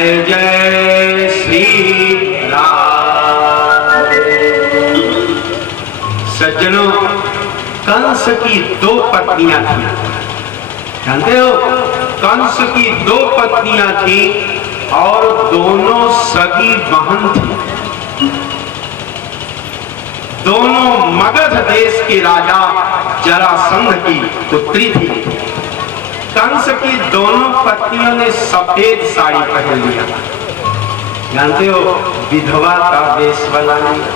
जय जय श्री राम। सज्जनों, कंस की 2 पत्नियां थी। जानते हो, कंस की 2 पत्नियां थी और दोनों सगी बहन थी। दोनों मगध देश के राजा जरासंध की पुत्री थी। कंस की दोनों पत्नियों ने सफेद साड़ी पहन लिया। जानते हो, विधवा का वेश बना लिया।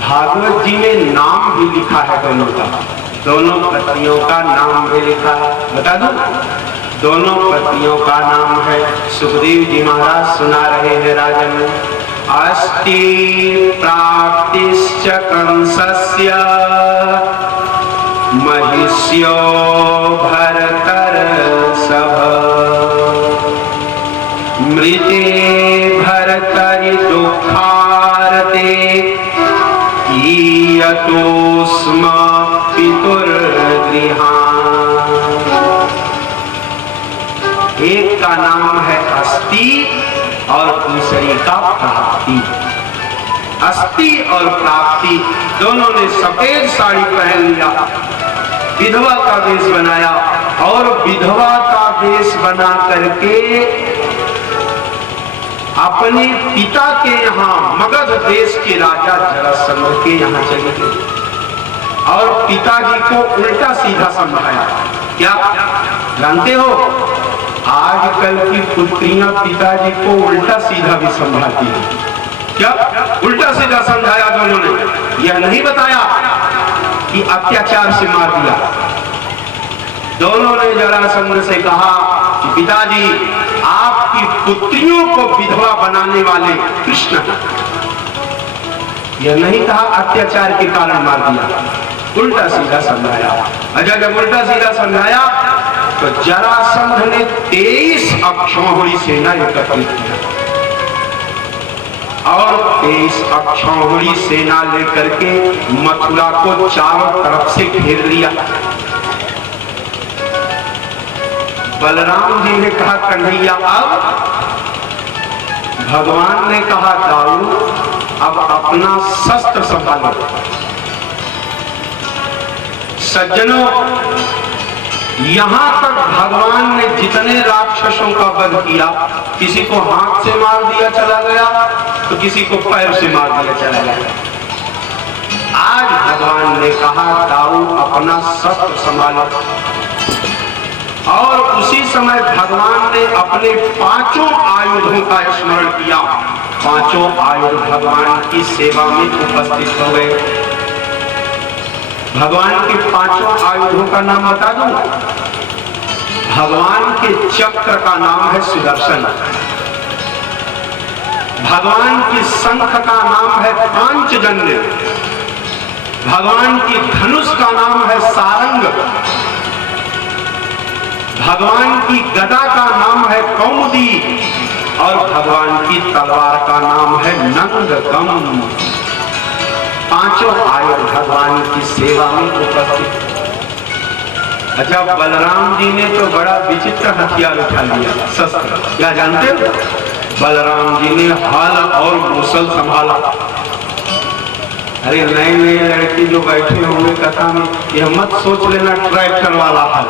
भागवत जी में नाम भी लिखा है दोनों का, दोनों पत्नियों का नाम भी लिखा है। बता दूं, दोनों पत्नियों का नाम है, सुखदेव जी महाराज सुना रहे हैं राजन। अस्ति प्राप्तिश्च कंसस्य महिष्यो भरतर्षभ मृते भरतरि दुःखार्ते ईयतोस्म पितुर्गृहान्। एक का नाम है अस्ति और दूसरी का प्राप्ति। अस्ति और प्राप्ति दोनों ने सफेद साड़ी पहन लिया, विधवा का वेश बनाया और विधवा का वेश बना करके अपने पिता के यहाँ मगध देश के राजा जरासंध के यहाँ चले गए और पिताजी को उल्टा सीधा समझाया। क्या जानते हो, आजकल की पुत्रियां पिताजी को उल्टा सीधा भी समझाती हैं। क्या उल्टा सीधा समझाया दोनों ने? यह नहीं बताया कि अत्याचार से मार दिया। दोनों ने जरासंध से कहा कि पिताजी, आपकी पुत्रियों को विधवा बनाने वाले कृष्ण हैं। यह नहीं कहा अत्याचार के कारण मार दिया, उल्टा सीधा समझाया। अच्छा, जब उल्टा सीधा समझाया तो जरासंध ने 23 अक्षौहिणी सेना एकत्रित किया और 23 अक्षौहिणी सेना लेकर के मथुरा को चारों तरफ से घेर लिया। बलराम जी ने कहा, कन्हैया अब? भगवान ने कहा, दाऊ अब अपना शस्त्र संभालो। सज्जनों, यहां तक भगवान ने जितने राक्षसों का वध किया, किसी को हाथ से मार दिया चला गया तो किसी को पैर से मार दिया चला गया। आज भगवान ने कहा, दाऊ अपना शस्त्र संभालो। और उसी समय भगवान ने अपने 5 आयुधों का स्मरण किया। 5 आयुध भगवान की सेवा में उपस्थित हो गए। भगवान के 5 आयुधों का नाम बता दूं? भगवान के चक्र का नाम है सुदर्शन, भगवान की शंख का नाम है पांचजन्य, भगवान की धनुष का नाम है सारंग, भगवान की गदा का नाम है कौमुदी और भगवान की तलवार का नाम है नंगगम। 5 आयुध भगवान की सेवा में उपस्थित। अच्छा, बलराम जी ने तो बड़ा विचित्र हथियार उठा लिया, शस्त्र। क्या जानते हो? बलराम जी ने हल और मूसल संभाला। अरे नए नए लड़के जो बैठे होंगे कथा में, यह मत सोच लेना ट्रैक्टर वाला हल,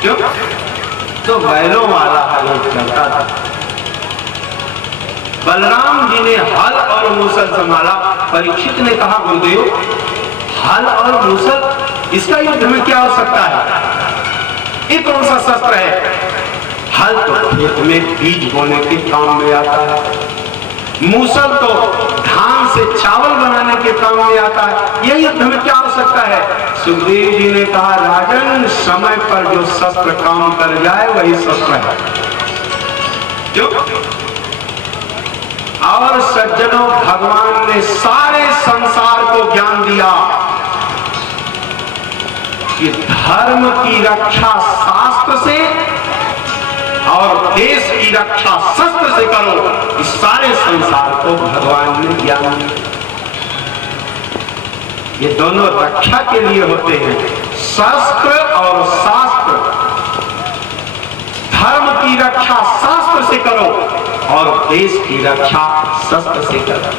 क्यों? तो बैलों वाला हल चलता था। बलराम जी ने हल और मूसल संभाला। परीक्षित ने कहा, गुरुदेव हल और मूसल, इसका युद्ध में क्या हो सकता है? ये कौन सा शस्त्र है? हल तो खेत में बीज बोने के काम में आता है, मूसल तो धान से चावल बनाने के काम में आता है। यह युद्ध में क्या हो सकता है? सुखदेव जी ने कहा, राजन समय पर जो शस्त्र काम कर जाए वही शस्त्र है। क्यों? और सज्जनों, भगवान ने सारे संसार को ज्ञान दिया कि धर्म की रक्षा शास्त्र से और देश की रक्षा शस्त्र से करो। इस सारे संसार को भगवान ने ज्ञान दिया। ये दोनों रक्षा के लिए होते हैं, शस्त्र और शास्त्र। धर्म की रक्षा शास्त्र से करो और देश की रक्षा शस्त्र से करो।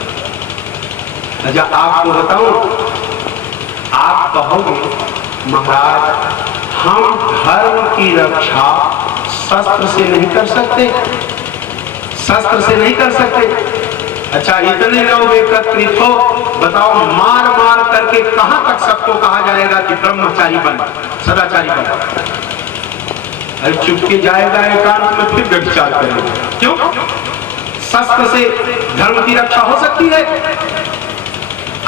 अच्छा आपको बताऊं, आप कहोगे महाराज हम धर्म की रक्षा शस्त्र से नहीं कर सकते, शस्त्र से नहीं कर सकते। अच्छा इतने लोग एकत्रित हो, बताओ मार मार करके कहां तक सबको कहा जाएगा कि ब्रह्मचारी बन, सदाचारी बन? अरे चुपके जाएगा एकांत में, फिर व्यभिचार करेगा। क्यों? शस्त्र से धर्म की रक्षा हो सकती है?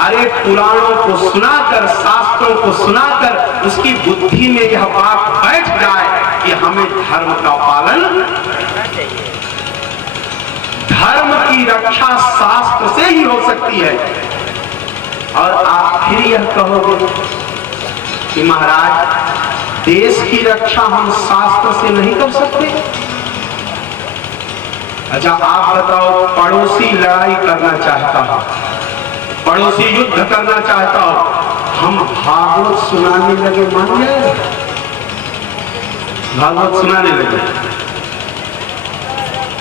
अरे पुराणों को सुनाकर, शास्त्रों को सुनाकर उसकी बुद्धि में यह बात बैठ जाए कि हमें धर्म का पालन, धर्म की रक्षा शास्त्र से ही हो सकती है। और आप फिर यह कहोगे कि महाराज देश की रक्षा हम शास्त्र से नहीं कर सकते। अच्छा आप बताओ, पड़ोसी लड़ाई करना चाहता हो, पड़ोसी युद्ध करना चाहता हो, हम भागवत सुनाने लगे, मान जाए? भागवत सुनाने लगे,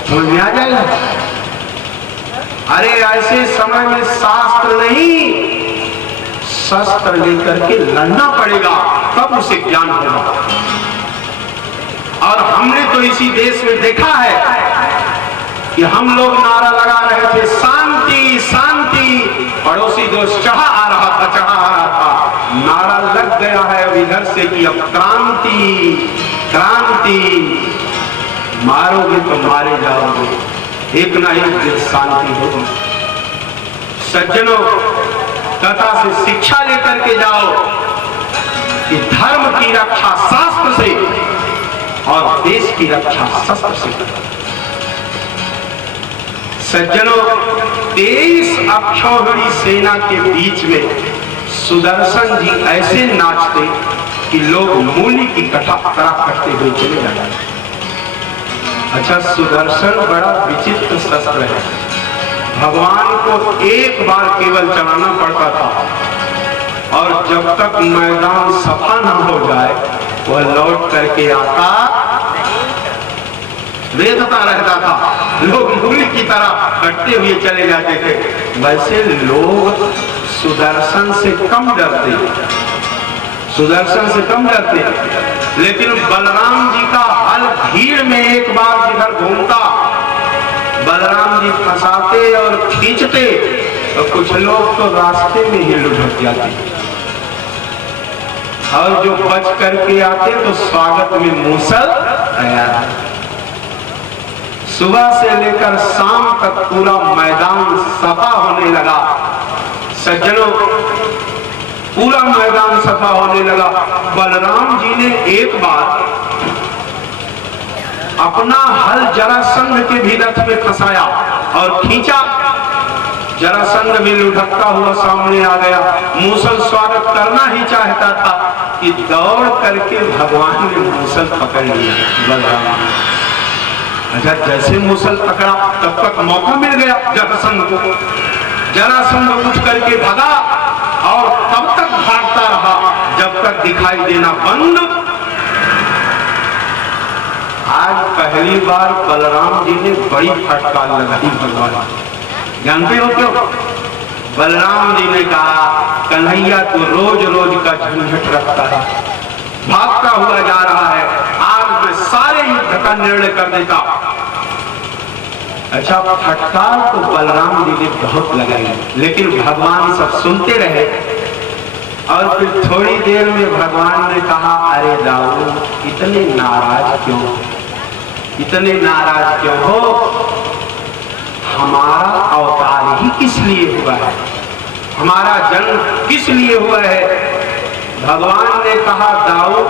समझ में आ जाएगा? अरे ऐसे समय में शास्त्र नहीं, शस्त्र लेकर के लड़ना पड़ेगा, तब उसे ज्ञान होगा। और हमने तो इसी देश में देखा है कि हम लोग नारा लगा रहे थे शांति शांति, पड़ोसी दोस्त चढ़ा आ रहा था, चढ़ा आ रहा था, नारा लग गया है अब इधर से कि अब क्रांति क्रांति, मारोगे तो मारे जाओगे, एक ना एक दिन शांति होगी। सज्जनों कथा से शिक्षा लेकर के जाओ कि धर्म की रक्षा शास्त्र से और देश की रक्षा शस्त्र से। सज्जनों 23 अक्षौहिणी सेना के बीच में सुदर्शन जी ऐसे नाचते कि लोग मूली की कथा करते हुए चले जाते। अच्छा सुदर्शन बड़ा विचित्र शस्त्र है, भगवान को एक बार केवल चलाना पड़ता था और जब तक मैदान सफा न हो जाए वह लौट करके आता वेदता रहता था, लोग मूली की तरह कटते हुए चले जाते थे। वैसे लोग सुदर्शन से कम डरते, सुदर्शन से कम डरते, लेकिन बलराम जी का हल भीड़ में एक बार जिधर घूमता, बलराम जी फंसाते और खींचते तो कुछ लोग तो रास्ते में ही लुढ़क जाते और जो बच करके आते तो स्वागत में मूसल तैयार। सुबह से लेकर शाम तक पूरा मैदान सफा होने लगा। सज्जनों पूरा मैदान सफा होने लगा। बलराम जी ने एक बार अपना हल जरासंध के भी रथ में फंसाया और खींचा, जरासंध भी लुढ़कता हुआ सामने आ गया। मूसल स्वागत करना ही चाहता था कि दौड़ करके भगवान ने मूसल पकड़ लिया बलराम। अच्छा जैसे मूसल पकड़ा तब तक मौका मिल गया जरासंध को, जरासंध उठ करके भगा और तब तक भागता रहा जब तक दिखाई देना बंद। आज पहली बार बलराम जी ने बड़ी फटकार लगाई भगवान, जानते हो क्यों? बलराम जी ने कहा कन्हैया तो रोज रोज का झंझट रखता है, भागता हुआ जा रहा है, आज मैं सारे युद्ध का निर्णय कर देता। अच्छा फटकार तो बलराम जी ने बहुत लगाई, लेकिन भगवान सब सुनते रहे। और फिर थोड़ी देर में भगवान ने कहा अरे दाऊ इतने नाराज क्यों, इतने नाराज क्यों हो? हमारा अवतार ही किस लिए हुआ है, हमारा जन्म किस लिए हुआ है? भगवान ने कहा दाऊ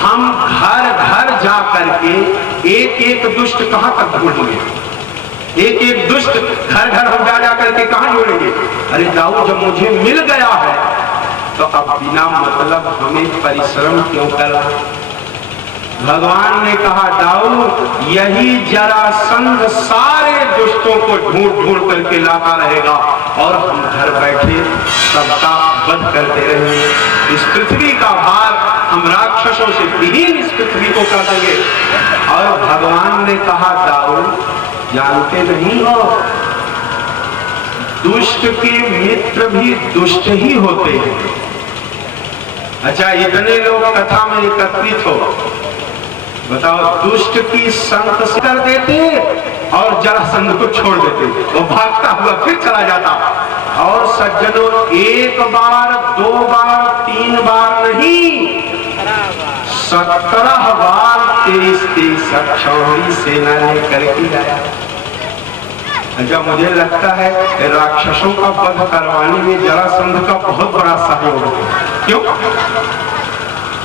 हम घर घर जा करके एक एक दुष्ट कहां तक ढूंढेंगे, एक एक दुष्ट घर घर हम जा करके कहां ढूंढेंगे? अरे दाऊ जब मुझे मिल गया है तो अब बिना मतलब हमें परिश्रम क्यों करना? भगवान ने कहा दाऊ यही जरासंध सारे दुष्टों को ढूंढ ढूंढ करके लाता रहेगा और हम घर बैठे सबका वध करते रहेंगे। इस पृथ्वी का भार हम राक्षसों से विहीन इस पृथ्वी को कर देंगे। और भगवान ने कहा दाऊद जानते नहीं हो, दुष्ट के मित्र भी दुष्ट ही होते हैं। अच्छा, इतने लोग कथा में एकत्रित हो, बताओ, दुष्ट की संग से कर देते और जरासंध को छोड़ देते, वो भागता हुआ फिर चला जाता। और सज्जनों, एक बार, दो बार, तीन बार नहीं, 17 बार 23 अक्षौहिणी सेना लेकर के आया। अच्छा, मुझे लगता है राक्षसों का वध करवाने में जरासंध का बहुत बड़ा सहयोग है। क्यों?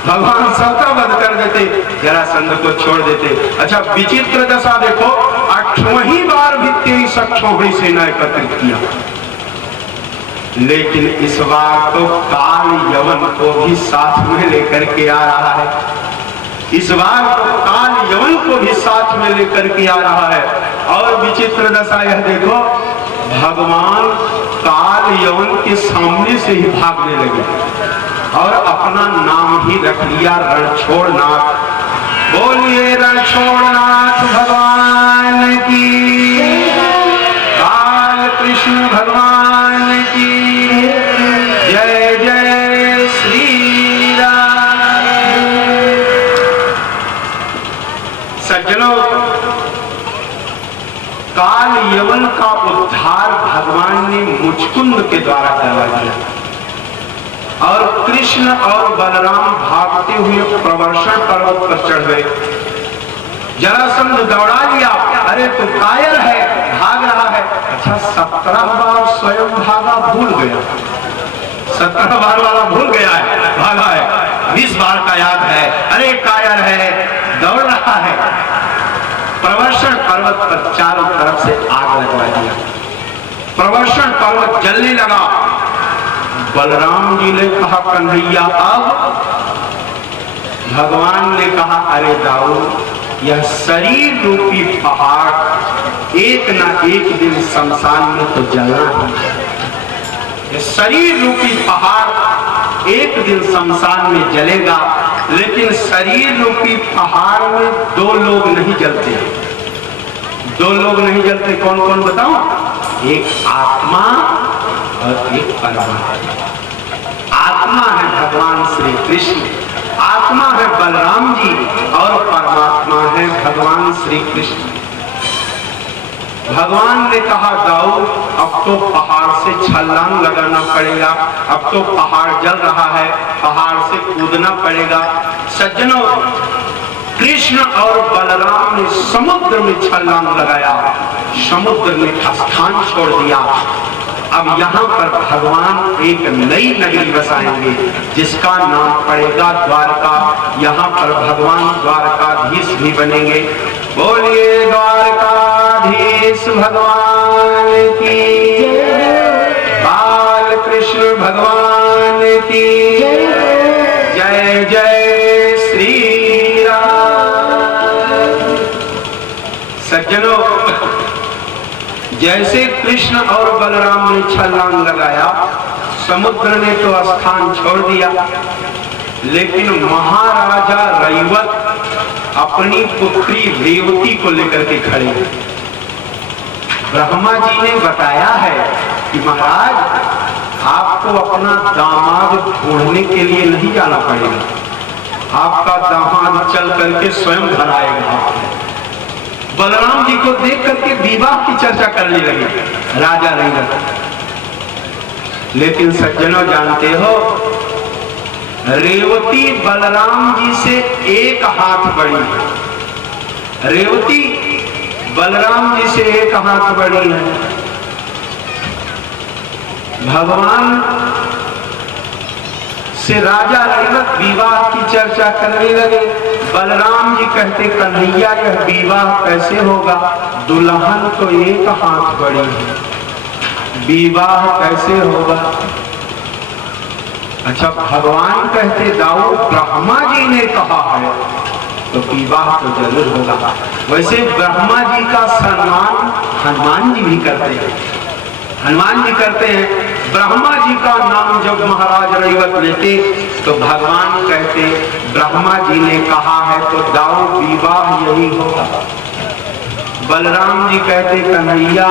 भगवान सबका वध कर देते, जरासंध को छोड़ देते। अच्छा, विचित्र दशा देखो, 8वीं बार भी 23 अक्षौहिणी सेना एकत्रित किया, लेकिन इस बार तो काल यवन को भी साथ में लेकर के आ रहा है। इस बार तो काल यवन को भी साथ में लेकर के आ रहा है। और विचित्र दशा यह देखो, भगवान काल यवन के सामने से ही भागने लगे और अपना नाम ही रख लिया, रणछोड़नाथ। बोलिए रणछोड़नाथ भगवान की, काल कृष्ण भगवान की जय जय श्री राम। सज्जनों, काल यवन का उद्धार भगवान ने मुचकुंद के द्वारा करवा दिया और कृष्ण और बलराम भागते हुए प्रवर्षण पर्वत पर चढ़ गए। जरासंध दौड़ा लिया, अरे तो कायर है, भाग रहा है। अच्छा, 17 बार स्वयं भागा, भूल गया। 17 बार वाला भूल गया है, भागा है। 20 बार का याद है, अरे कायर है, दौड़ रहा है। प्रवर्षण पर्वत पर चारों तरफ से आग लगवा दिया, प्रवर्षण पर्वत जलने लगा। बलराम जी ने कहा कन्हैया अब? भगवान ने कहा अरे दाऊद, यह शरीर रूपी पहाड़ एक ना एक दिन शमशान में तो जलना है। यह शरीर रूपी पहाड़ एक दिन शमशान में जलेगा, लेकिन शरीर रूपी पहाड़ में 2 लोग नहीं जलते। 2 लोग नहीं जलते, कौन कौन बताओ? एक आत्मा और एक परमात्मा। आत्मा है भगवान श्री कृष्ण, आत्मा है बलराम जी और परमात्मा है भगवान श्री कृष्ण। भगवान ने कहा दाऊद, अब तो पहाड़ से छलांग लगाना पड़ेगा, अब तो पहाड़ जल रहा है, पहाड़ से कूदना पड़ेगा। सज्जनों, कृष्ण और बलराम ने समुद्र में छलांग लगाया, समुद्र ने स्थान छोड़ दिया। अब यहाँ पर भगवान एक नई नगरी बसाएंगे जिसका नाम पड़ेगा द्वारका। यहाँ पर भगवान द्वारकाधीश भी बनेंगे। बोलिए द्वारकाधीश भगवान की, बाल कृष्ण भगवान की जय जय श्री राम। सज्जनों, जैसे कृष्ण और बलराम ने छलांग लगाया, समुद्र ने तो स्थान छोड़ दिया, लेकिन महाराजा रैवत अपनी पुत्री रेवती को लेकर के खड़े हैं। ब्रह्मा जी ने बताया है कि महाराज, आपको अपना दामाद ढूंढने के लिए नहीं जाना पड़ेगा, आपका दामाद चल करके स्वयं घर आएगा। बलराम जी को देख करके विवाह की चर्चा करने लगे राजा रैवत। लेकिन सज्जनों, जानते हो, रेवती बलराम जी से 1 हाथ बड़ी है। रेवती बलराम जी से 1 हाथ बड़ी है। भगवान से राजा रैवत विवाह की चर्चा करने लगे। बलराम जी कहते कन्हैया, यह विवाह कैसे होगा? दुल्हन तो 1 हाथ बड़ी है, विवाह कैसे होगा? अच्छा, भगवान कहते दाऊद, ब्रह्मा जी ने कहा है तो विवाह तो जरूर होगा। वैसे ब्रह्मा जी का सम्मान हनुमान जी भी करते हैं, हनुमान जी करते हैं। ब्रह्मा जी का नाम जब महाराज रैवत लेते तो भगवान कहते ब्रह्मा जी ने कहा है तो दाऊ विवाह यही होगा। बलराम जी कहते कन्हैया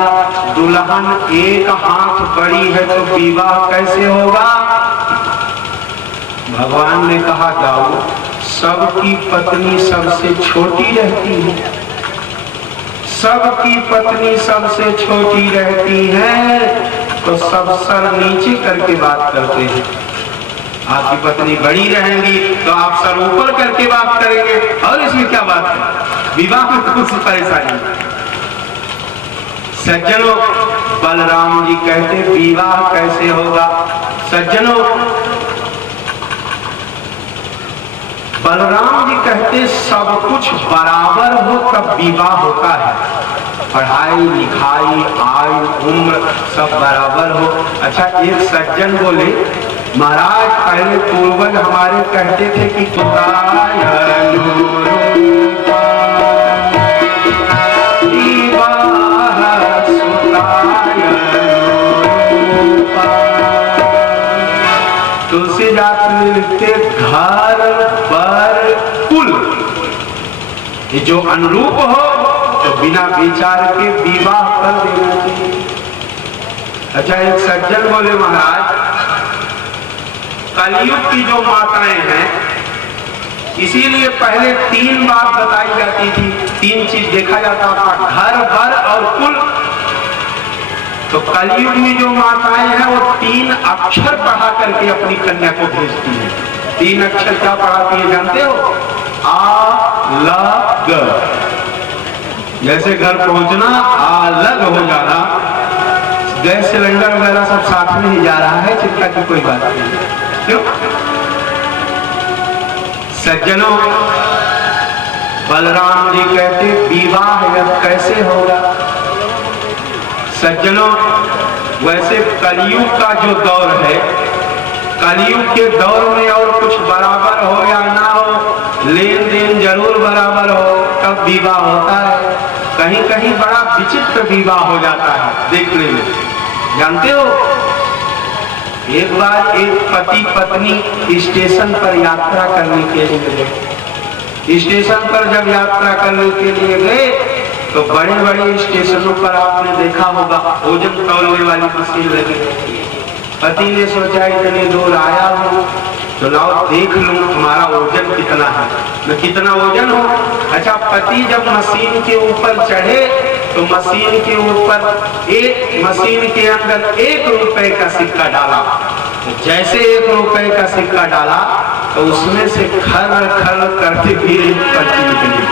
दुल्हन एक हाथ बड़ी है तो विवाह कैसे होगा। भगवान ने कहा दाऊ सबकी पत्नी सबसे छोटी रहती है, सबकी पत्नी सबसे छोटी रहती है तो सब सर नीचे करके बात करते हैं। आपकी पत्नी बड़ी रहेंगी तो आप सर ऊपर करके बात करेंगे, और इसमें क्या बात है, विवाह में कुछ परेशानी। सज्जनों बलराम जी कहते विवाह कैसे होगा। सज्जनों बलराम जी कहते सब कुछ बराबर हो तब विवाह होता है, पढ़ाई लिखाई आयु उम्र सब बराबर हो। अच्छा एक सज्जन बोले महाराज पहले पूर्वज हमारे कहते थे कि तुलसीदास लिखते घर पर कुल, ये जो अनुरूप हो तो बिना विचार के विवाह कर देना चाहिए। अच्छा एक सज्जन बोले महाराज कलयुग की जो माताएं हैं इसीलिए पहले 3 बात बताई जाती थी, 3 चीज देखा जाता था, घर वर और कुल। तो कलयुग में जो माताएं हैं वो 3 अक्षर पढ़ा करके अपनी कन्या को भेजती हैं। 3 अक्षर क्या पढ़ाती है जानते हो, आ ल ग। जैसे घर पहुंचना अलग हो जाना, गैस सिलेंडर वगैरह सब साथ में ही जा रहा है, चिंता की कोई बात नहीं। क्यों सज्जनों बलराम जी कहते विवाह कैसे होगा। सज्जनों वैसे कलयुग का जो दौर है, कलयुग के दौर में और कुछ बराबर हो या ना हो, लेन देन जरूर बराबर हो तब विवाह होता है। कहीं कहीं बड़ा विचित्र विवाह हो जाता है देखने में। जानते हो एक बार एक पति पत्नी स्टेशन पर यात्रा करने के लिए गए। स्टेशन पर जब यात्रा करने के लिए गए तो बड़े बड़े स्टेशनों पर आपने देखा होगा ओजन तौलने वाली मशीन लगी। पति ने सोचा इतनी दूर आया हूँ तो लाओ देख लूं हमारा ओजन कितना है, मैं कितना ओजन हो। अच्छा पति जब मशीन के ऊपर चढ़े तो मशीन के ऊपर मशीन के अंदर 1 रुपए का सिक्का डाला। जैसे 1 रुपए का सिक्का डाला तो उसमें से खर खर करते हुए पर्ची निकली।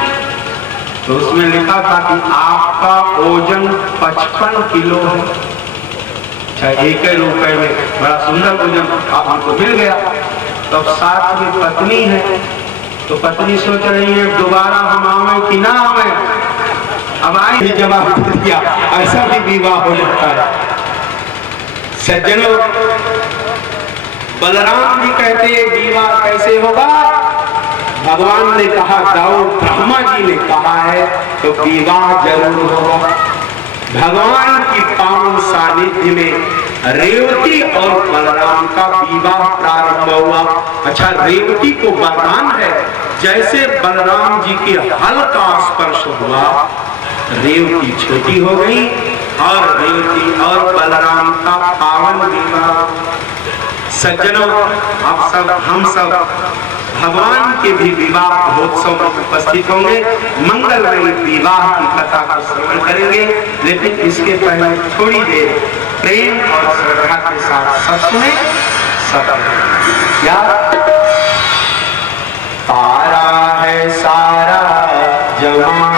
तो उसमें लिखा था कि आपका ओजन 55 किलो है। अच्छा 1 रुपए में बड़ा सुंदर ओजन आपको मिल गया। तब तो साथ में पत्नी है तो पत्नी सोच रही है दोबारा हम आवे कि ना आवे। अब आए ही जवाब दिया, ऐसा भी विवाह हो जाता है। सज्जनों बलराम जी कहते हैं विवाह कैसे होगा। भगवान ने कहा दाऊ ब्रह्मा जी ने कहा है तो विवाह जरूर होगा। भगवान की पावन सानिध्य में रेवती और बलराम का विवाह प्रारंभ हुआ। अच्छा रेवती को वरदान है, जैसे बलराम जी के हल का स्पर्श हुआ रेवती छोटी हो गई और रेवती और बलराम का पावन विवाह। सज्जनों आप सब हम सब भगवान के भी विवाह महोत्सव में उपस्थित होंगे, मंगलमय विवाह की कथा को श्रवण करेंगे। लेकिन इसके पहले थोड़ी देर प्रेम और श्रद्धा के साथ सब सुने। सब क्या तारा है सारा जवान,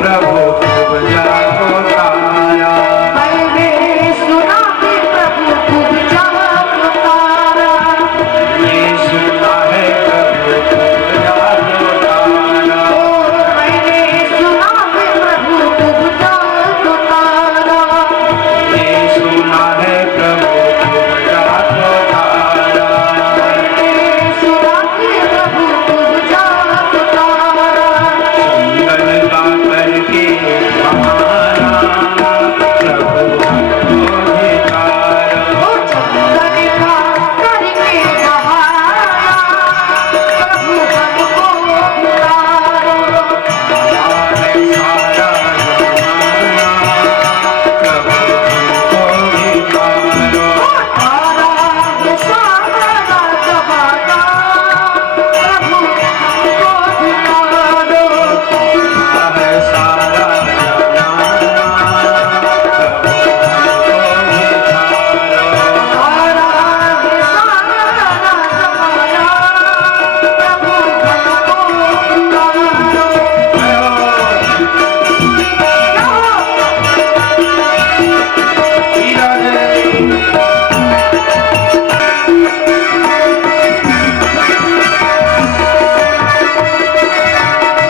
प्रभु खूब जागो तारा, मैंने सुना है प्रभु खूब जागो तारा, ये सुना है प्रभु खूब जागो तारा, मैंने सुना है प्रभु खूब जागो तारा, ये सुना है प्रभु खूब जागो तारा, मैंने सुना है प्रभु खूब जागो तारा, चंदन का करके बहाना प्रभु हमको भिखारा, ओ चंदन का करके बहाना प्रभु हमको पुकारो, है सारा जमाना प्रभु हमको भिखारा, तारा है सारा जमाना प्रभु हमको पुकारो, है सारा जमाना प्रभु हमको भिखारा, तारा है सारा जमाना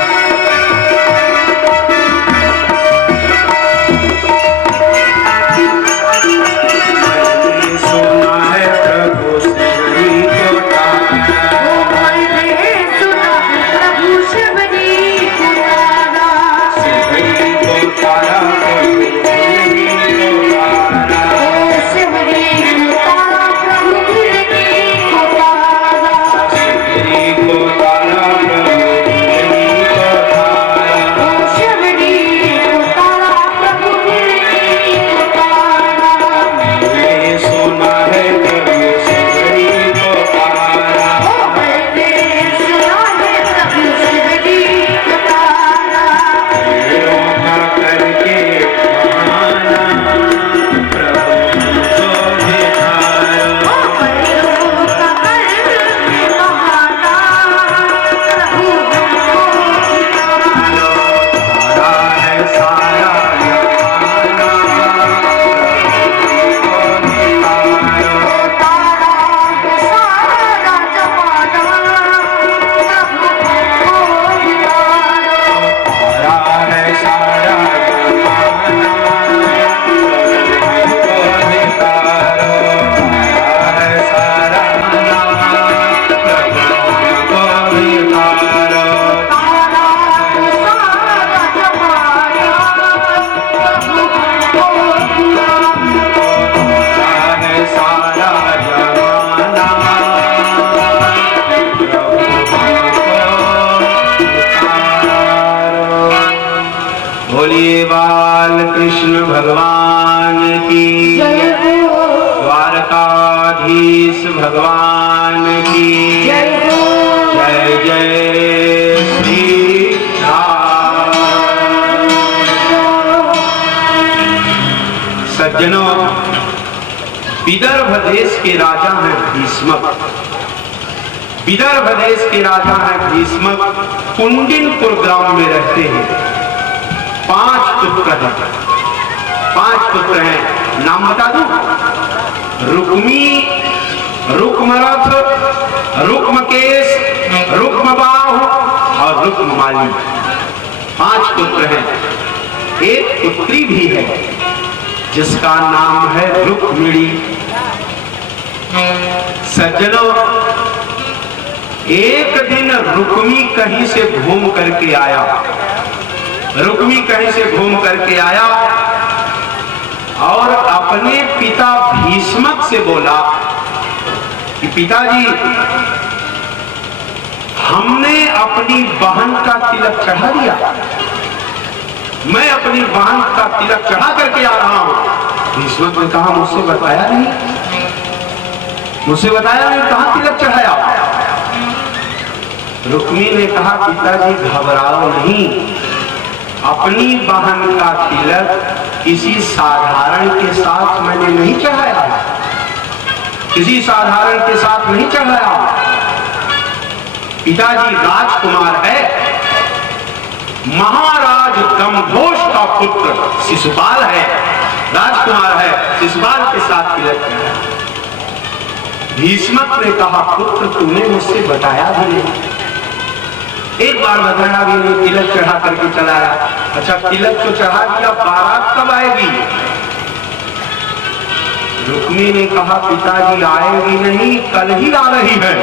प्रभु सुना है प्रभु श्री को तारा, मैंने सुना प्रभु शिवजी पुकारा, श्री को तारा प्रभु श्री को तारा, शिवजी पुकारा प्रभु शिवजी पुकारा, श्री को तारा प्रभु श्री को तारा, शिवजी पुकारा प्रभु शिवजी पुकारा, ये सुना है प्रभु श्री को तारा, मैंने सुना है प्रभु शिवजी पुकारा, योगा करके बहाना प्रभु हमको भिखारा, पैरों का करके बहाना प्रभु हमको पुकारो, तारा है सारा जमाना प्रभु हमको भिखारा, तारा है सारा जमाना प्रभु हमको पुकारो, तारा है सारा जमाना प्रभु हमको भिखारा, तारा है सारा जमाना प्रभु हमको भिखारा, तारा है सारा जमाना प्रभु हमको पुकारो, तारा है सारा जमाना प्रभु हमको भिखारा। बोलिए बाल कृष्ण भगवान की, जय हो द्वारकाधीश भगवान की, जय हो जय जय श्री राम। सज्जनों, विदर्भ देश के राजा हैं भीष्मक। विदर्भ देश के राजा हैं भीष्मक। कुंडिनपुर ग्राम में रहते हैं। 5 पुत्र हैं। 5 पुत्र हैं। नाम बता दूं? रुक्मी, रुक्मरथ, रुक्मकेश, रुक्मबाहु और रुक्ममाली। 5 पुत्र हैं। एक पुत्री भी है जिसका नाम है रुक्मिणी। सज्जनों, एक दिन रुक्मी कहीं से घूम करके आया। रुक्मी कहीं से घूम करके आया और अपने पिता भीष्मक से बोला कि पिताजी, हमने अपनी बहन का तिलक चढ़ा दिया। मैं अपनी बहन का तिलक चढ़ा करके आ रहा हूं। भीष्मक ने कहा, मुझसे बताया नहीं, मुझसे बताया नहीं, कहां तिलक चढ़ाया? रुक्मी ने कहा, पिताजी घबराओ नहीं, अपनी बहन का तिलक किसी साधारण के साथ मैंने नहीं चढ़ाया, किसी साधारण के साथ नहीं चढ़ाया। पिताजी राजकुमार है, महाराज दम्भोज का पुत्र शिशुपाल है, राजकुमार है, शिशुपाल के साथ तिलक किया। भीष्मक ने कहा पुत्र तूने मुझसे बताया भी नहीं, एक बार बताया भी नहीं, तिलक चढ़ा करके चलाया। अच्छा तिलक तो चढ़ा दिया, बारात कब आएगी? रुक्मी ने कहा पिताजी आएगी नहीं, कल ही आ रही है।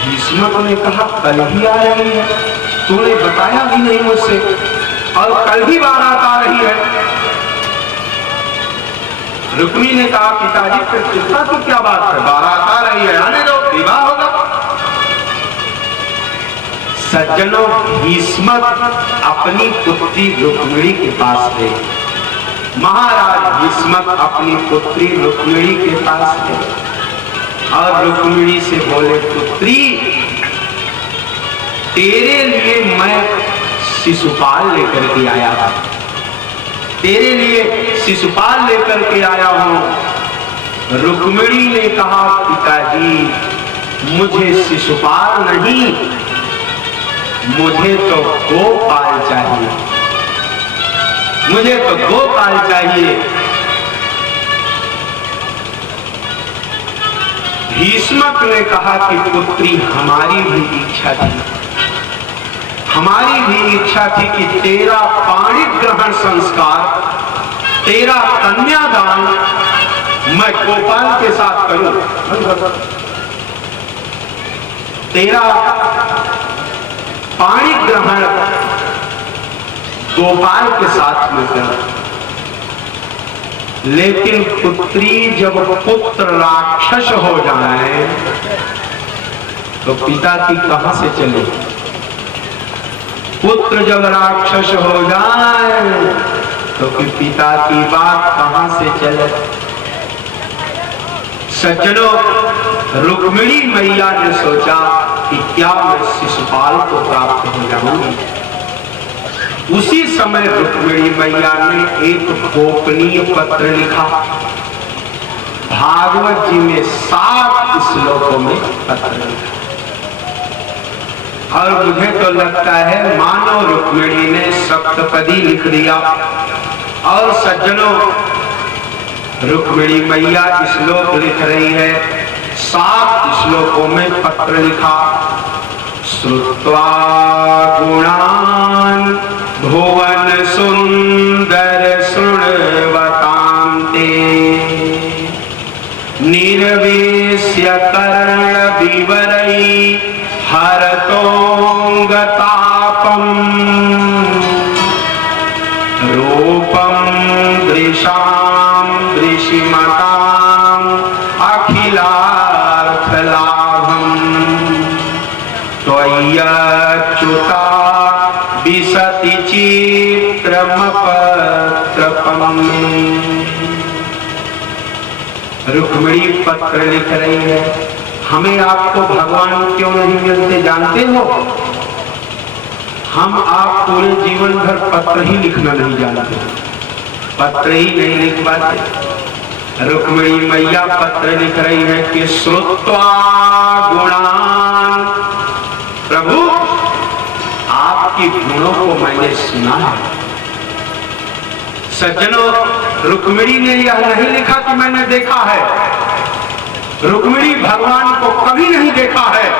भीष्मक ने कहा कल ही आ रही है, तूने बताया भी नहीं मुझसे, और कल ही बारात आ रही है। रुक्मी ने कहा पिताजी फिर चिंता की क्या बात है, बारात आ रही है, आने दो, विवाह होगा। सज्जनों, भीष्मक अपनी पुत्री रुक्मिणी के पास गए। महाराज भीष्मक अपनी पुत्री रुक्मिणी के पास गए और रुक्मिणी से बोले पुत्री तेरे लिए मैं शिशुपाल लेकर के आया था, तेरे लिए शिशुपाल लेकर के आया हूं। रुक्मिणी ने कहा पिताजी मुझे शिशुपाल नहीं, मुझे तो गोपाल चाहिए, मुझे तो गोपाल चाहिए। भीष्मक ने कहा कि पुत्री हमारी भी इच्छा थी, हमारी भी इच्छा थी कि तेरा पाणी ग्रहण संस्कार, तेरा कन्यादान मैं गोपाल के साथ करूं, तेरा पाणी ग्रहण गोपाल के साथ में करूं। लेकिन पुत्री जब पुत्र राक्षस हो जाए तो पिता की कहां से चले? पुत्र जब राक्षस हो जाए तो फिर पिता की बात कहां से चले? सज्जनों, रुक्मिणी मैया ने सोचा कि क्या मैं शिशुपाल को प्राप्त हो जाऊंगी। उसी समय रुक्मिणी मैया ने एक गोपनीय पत्र लिखा। भागवत जी में 7 श्लोकों में पत्र लिखा और मुझे तो लगता है मानो रुक्मिणी ने सप्तपदी लिख दिया। और सज्जनों, रुक्मिणी मैया श्लोक लिख रही है, 7 श्लोकों में पत्र लिखा। श्रुत्वा गुणान् भुवन सुंदर शृण्वतान्ते निर्वेश्य कर्ण विवरै हरतोऽङ्गतापम् रूपं दृशां दृशिमताम् अखिलार्थलाभम् त्वय्यच्युता विशति चित्रमपत्रपम्। रुक्मिणी पत्र लिख रही है, हमें आपको भगवान क्यों नहीं मिलते जानते हो? हम आप पूरे जीवन भर पत्र ही लिखना नहीं जानते, पत्र ही नहीं लिख पाते। रुक्मिणी मैया पत्र लिख रही है कि श्रुत्वा गुणान्, प्रभु आपके गुणों को मैंने सुना है। सज्जनों, रुक्मिणी ने यह नहीं लिखा कि मैंने देखा है, रुक्मिणी भगवान को कभी नहीं देखा है,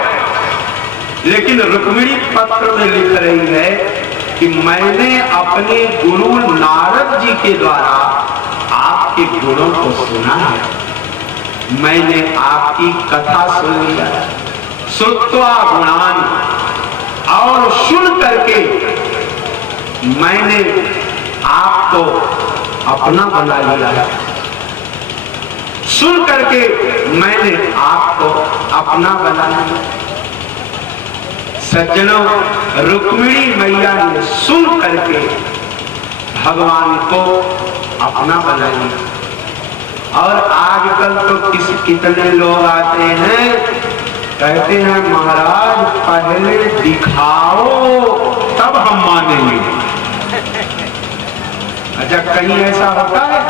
लेकिन रुक्मिणी पत्र में लिख रही है कि मैंने अपने गुरु नारद जी के द्वारा आपके गुणों को सुना है, मैंने आपकी कथा सुन लिया। श्रुत्वा गुणान्, और सुन करके मैंने आपको अपना बना लिया है, सुन करके मैंने आपको अपना बना लिया। सज्जनों, रुक्मिणी मैया ने सुन करके भगवान को अपना बना लिया। और आजकल तो कितने लोग आते हैं, कहते हैं महाराज पहले दिखाओ तब हम मानेंगे। अच्छा, कहीं ऐसा होता है?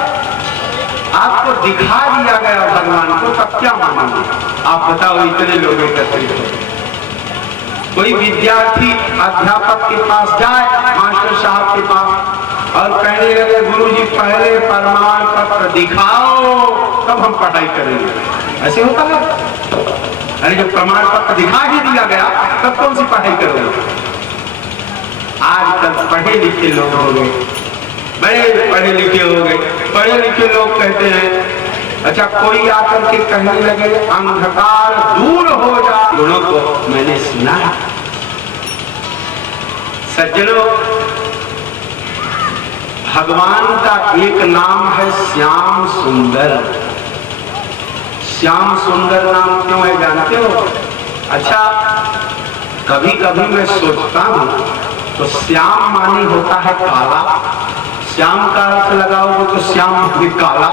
आपको दिखा दिया गया भगवान को, तब क्या मानेंगे? आप बताओ, इतने लोग एकत्रित हो। कोई विद्यार्थी अध्यापक के पास जाए, मास्टर साहब के पास, और कहने लगे गुरुजी पहले प्रमाण पत्र दिखाओ तब हम पढ़ाई करेंगे, ऐसे होता है? अरे जब प्रमाण पत्र दिखा ही दिया गया तब कौन सी पढ़ाई करोगे? आजकल पढ़े लिखे लोग हो गए, बड़े पढ़े लिखे हो गए, पढ़े लिखे लोग कहते हैं, अच्छा कोई आकर के कहने लगे अंधकार दूर हो जा, गुणों को मैंने सुना है। सज्जनों, भगवान का एक नाम है श्याम सुंदर। श्याम सुंदर नाम क्यों है जानते हो? अच्छा, कभी कभी मैं सोचता हूं तो श्याम मानी होता है काला, श्याम का अर्थ लगाओगे तो श्याम भी काला,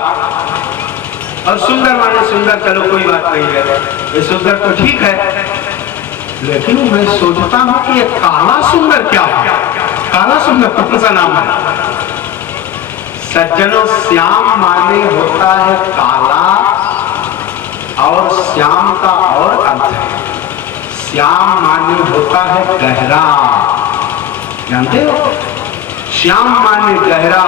और सुंदर माने सुंदर, चलो कोई बात नहीं है, ये सुंदर तो ठीक है, लेकिन मैं सोचता हूं कि ये काला सुंदर क्या है? काला सुंदर कौन सा नाम है? सज्जनों, श्याम माने होता है काला, और श्याम का और अर्थ है, श्याम माने होता है गहरा, जानते हो? श्याम माने गहरा।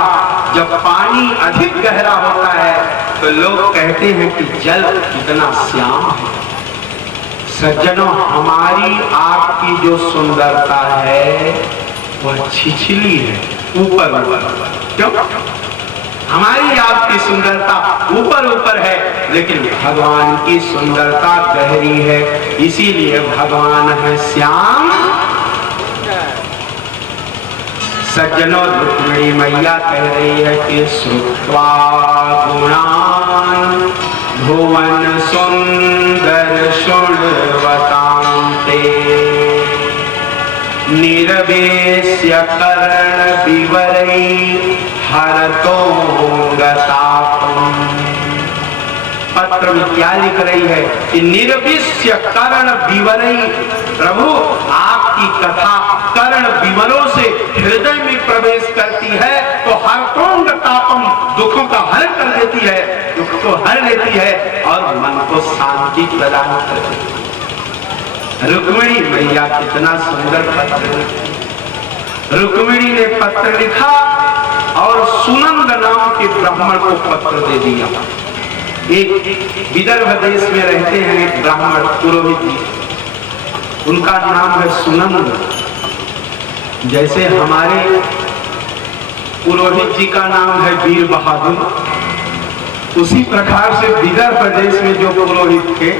जब पानी अधिक गहरा होता है तो लोग कहते हैं कि जल कितना श्याम है। सज्जनों, हमारी आपकी जो सुंदरता है वह छिछली है, ऊपर ऊपर। क्यों? हमारी आपकी सुंदरता ऊपर ऊपर है, लेकिन भगवान की सुंदरता गहरी है, इसीलिए भगवान है श्याम। सज्जनों, रुक्मिणी मैया कह रही है कि श्रुत्वा गुणान् भुवन सुंदर शृण्वतान्ते निर्वेश्य कर्ण विवरै हरतोंगतापम्। पत्र में क्या लिख रही है कि निर्विश्य कर्ण विवरै, प्रभु आपकी कथा कर्ण विवरों से हृदय में प्रवेश करती है तो हरतोंग तापम, दुखों का हर कर देती है, दुख को हर लेती है और मन को शांति प्रदान करती है। रुक्मिणी मैया कितना सुंदर पत्र लिखी। रुक्मिणी ने पत्र लिखा और सुनंद नाम के ब्राह्मण को पत्र दे दिया। एक विदर्भ देश में रहते हैं एक ब्राह्मण पुरोहित जी, उनका नाम है सुनंद। जैसे हमारे पुरोहित जी का नाम है वीर बहादुर, उसी प्रकार से विदर्भ देश में जो पुरोहित थे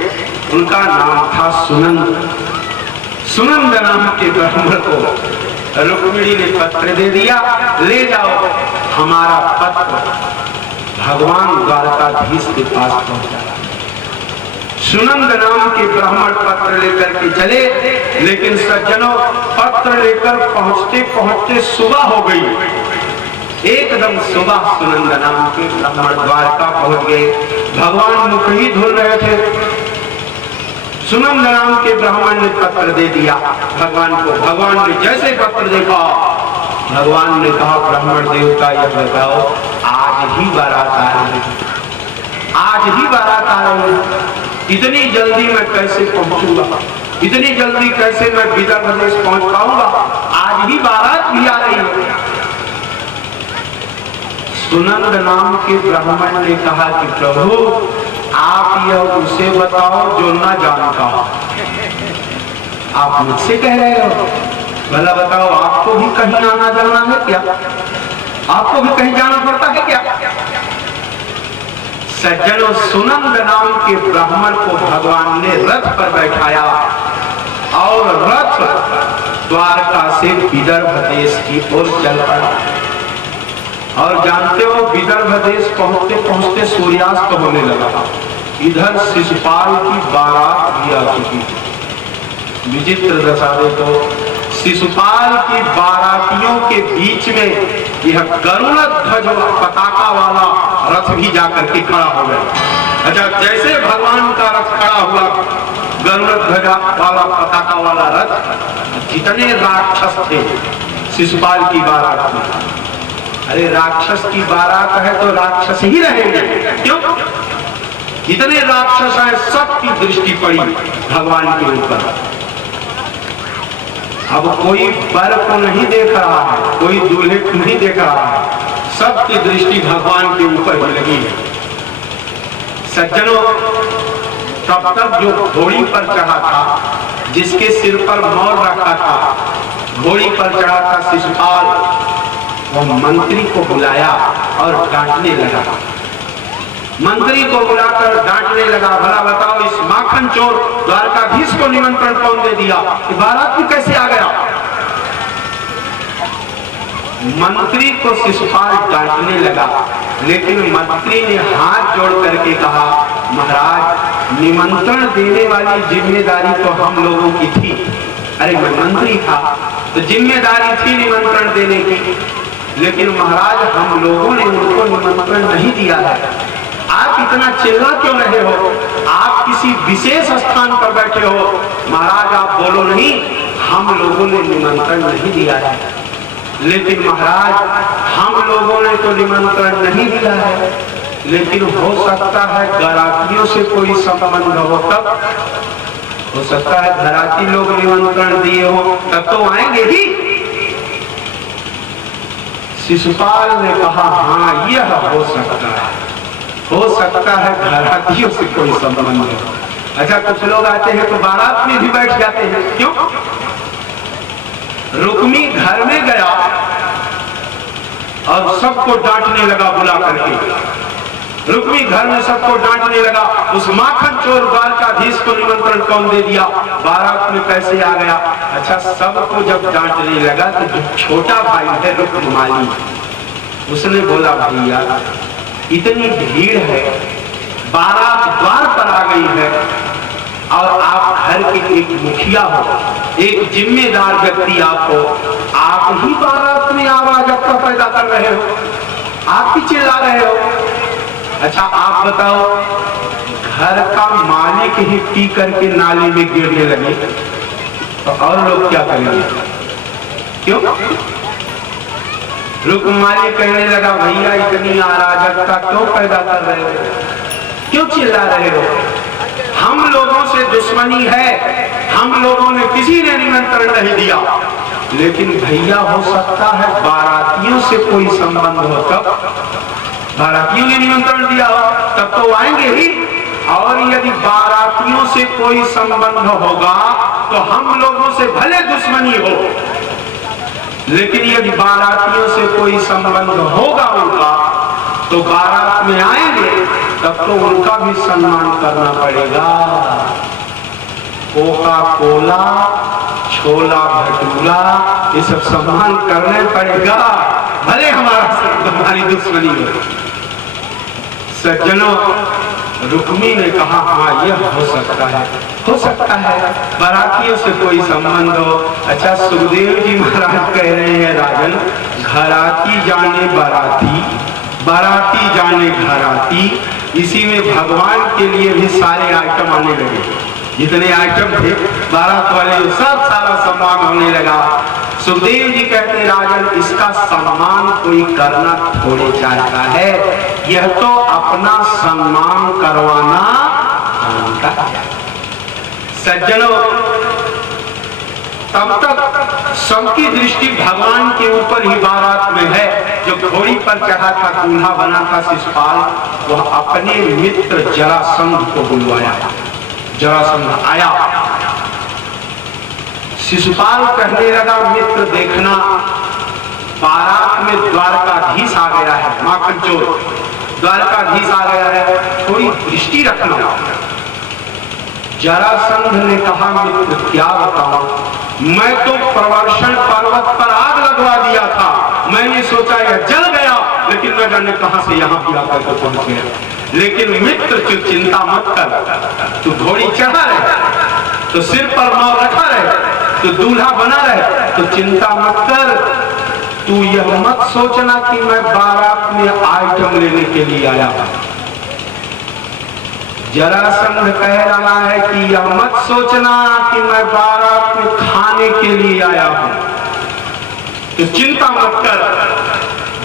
उनका नाम था सुनंद। सुनंद नाम के ब्राह्मण को रुक्मिणी ने पत्र दे दिया, ले जाओ हमारा पत्र भगवान द्वारकाधीश के पास पहुंचा। सुनंद नाम के ब्राह्मण पत्र लेकर के चले, लेकिन सज्जनों, पत्र लेकर पहुंचते पहुंचते सुबह हो गई। एकदम सुबह सुनंद नाम के ब्राह्मण द्वारका पहुंच गए। भगवान मुख ही धुल रहे थे। सुनंद नाम के ब्राह्मण ने पत्र दे दिया भगवान को। भगवान ने जैसे पत्र देखा, भगवान ने कहा, ब्राह्मण देवता यह बताओ, आज ही बारात आ रही है, आज ही बारात आ रही है, इतनी जल्दी मैं कैसे पहुंचूंगा, इतनी जल्दी कैसे मैं विदर्भ देश पहुंच पाऊंगा, आज ही बारात भी आ रही है। सुनंद नाम के ब्राह्मण ने कहा कि प्रभु आप यह उसे बताओ जो ना जानता हो, आप मुझसे कह रहे हो, भला बताओ आपको भी कहीं आना जाना है क्या, आपको भी कहीं जाना पड़ता है क्या? सज्जनों, सुनंद नाम के ब्राह्मण को भगवान ने रथ पर बैठाया और रथ द्वारका से विदर्भ देश की ओर चल पड़ा। और जानते हो, विदर्भ देश पहुंचते पहुंचते सूर्यास्त होने लगा। इधर शिशुपाल की बारात भी आ चुकी। विचित्र दशा देखो, शिशुपाल की बारातियों के बीच में यह गरुड़ ध्वज पताका वाला रथ भी जाकर के खड़ा हो गया। अच्छा, जैसे भगवान का रथ खड़ा हुआ, गरुड़ ध्वज वाला पताका वाला रथ, जितने राक्षस थे शिशुपाल की बारात में, अरे राक्षस की बारात है तो राक्षस ही रहेंगे, क्यों? इतने राक्षस हैं, सबकी दृष्टि पड़ी भगवान के ऊपर। अब कोई वर को नहीं देख रहा है, कोई दूल्हे को नहीं देख रहा है, सबकी दृष्टि भगवान के ऊपर ही लगी है। सज्जनों, तब तक जो घोड़ी पर चढ़ा था, जिसके सिर पर मोर रखा था, घोड़ी पर चढ़ा था शिशुपाल, वह मंत्री को बुलाया और डांटने लगा। मंत्री को बुलाकर डांटने लगा, भला बताओ इस माखन चोर द्वारकाधीश को निमंत्रण कौन दे दिया, कि बारात में कैसे आ गया? मंत्री को शिशुपाल डांटने लगा, लेकिन मंत्री ने हाथ जोड़ करके कहा, महाराज निमंत्रण देने वाली जिम्मेदारी तो हम लोगों की थी। अरे मैं मंत्री था तो जिम्मेदारी थी निमंत्रण देने की, लेकिन महाराज हम लोगों ने उनको निमंत्रण नहीं दिया है। आप इतना चिल्ला क्यों रहे हो? आप किसी विशेष स्थान पर बैठे हो, महाराज आप बोलो नहीं, हम लोगों ने निमंत्रण नहीं दिया है। लेकिन महाराज हम लोगों ने तो निमंत्रण नहीं दिया है, लेकिन हो सकता है घरातियों से कोई संबंध हो, तब हो सकता है घराती लोग निमंत्रण दिए हो, तब तो आएंगे ही। शिशुपाल ने कहा, हाँ यह हो सकता है घरातियों से कोई संबंध हो। अच्छा, कुछ लोग आते हैं तो बारात में भी बैठ जाते हैं, क्यों? रुक्मी घर में गया और सबको डांटने लगा बुला करके। रुक्मी घर में सबको डांटने लगा, उस माखन चोर द्वारकाधीश को निमंत्रण कौन दे दिया, बारात में कैसे आ गया? अच्छा, सबको जब डांटने लगा तो जो छोटा भाई है रुक्माली, उसने बोला, भैया इतनी भीड़ है, बारात द्वार पर आ गई है, और आप घर के एक मुखिया हो, एक जिम्मेदार व्यक्ति आप हो, आप ही बारात में अराजकता पैदा कर रहे हो, आप ही चिल्ला रहे हो। अच्छा आप बताओ, घर का मालिक ही पी करके नाले में गिरने लगे तो और लोग क्या करेंगे? क्यों? रुक्माली कहने लगा, भैया इतनी अराजकता क्यों पैदा कर रहे हो, क्यों चिल्ला रहे हो? हम लोगों से दुश्मनी है, हम लोगों ने किसी ने निमंत्रण नहीं दिया, लेकिन भैया हो सकता है बारातियों से कोई संबंध हो, तब बारातियों ने निमंत्रण दिया हो तब तो आएंगे ही। और यदि बारातियों से कोई संबंध होगा तो हम लोगों से भले दुश्मनी हो, लेकिन यदि बारातियों से कोई संबंध होगा उनका, तो बारात में आएंगे तब तो उनका भी सम्मान करना पड़ेगा। कोका कोला, छोला भटूरा, ये सब सम्मान करने पड़ेगा, भले हमारी दुश्मनी हो। सज्जनों, रुक्मी ने कहा, हाँ यह हो सकता है बारातियों से कोई संबंध हो। अच्छा, सुखदेव जी महाराज कह रहे हैं, राजन घराती जाने बाराती, बाराती जाने घराती, इसी में भगवान के लिए भी सारे आइटम आने लगे। जितने आइटम थे बारात वाले सब सारा सम्मान होने लगा। सुखदेव जी कहते, राजन इसका सम्मान कोई करना थोड़े चाहता है, यह तो अपना सम्मान करवाना उनका है। सज्जनों, तब तक सबकी दृष्टि भगवान के ऊपर ही बारात में है। जो घोड़ी पर चढ़ा था, दूल्हा बना था शिशुपाल, वह अपने मित्र जरासंध को बुलवाया। जरासंध आया, शिशुपाल कहने लगा, मित्र देखना, बारात में द्वारकाधीश आ गया है, माखन चोर द्वारकाधीश आ गया है, थोड़ी दृष्टि रखना। जरासंध ने कहा, मित्र क्या बताऊं, मैं तो प्रवर्षण पर्वत पर आग लगवा दिया था, मैंने सोचा यह जल गया, लेकिन न जाने कहां से यहां भी आकर तो पहुंच गया। लेकिन मित्र तू चिंता मत कर, तू घोड़ी चढ़ा रहे, तो सिर पर मोर रखा रहे, तो दूल्हा बना रहे, तो चिंता मत कर। तू यह मत सोचना कि मैं बारात में आइटम लेने के लिए आया हूं। जरासंध कह रहा है कि यह मत सोचना कि मैं बारात में खाने के लिए आया हूं, तो चिंता मत कर,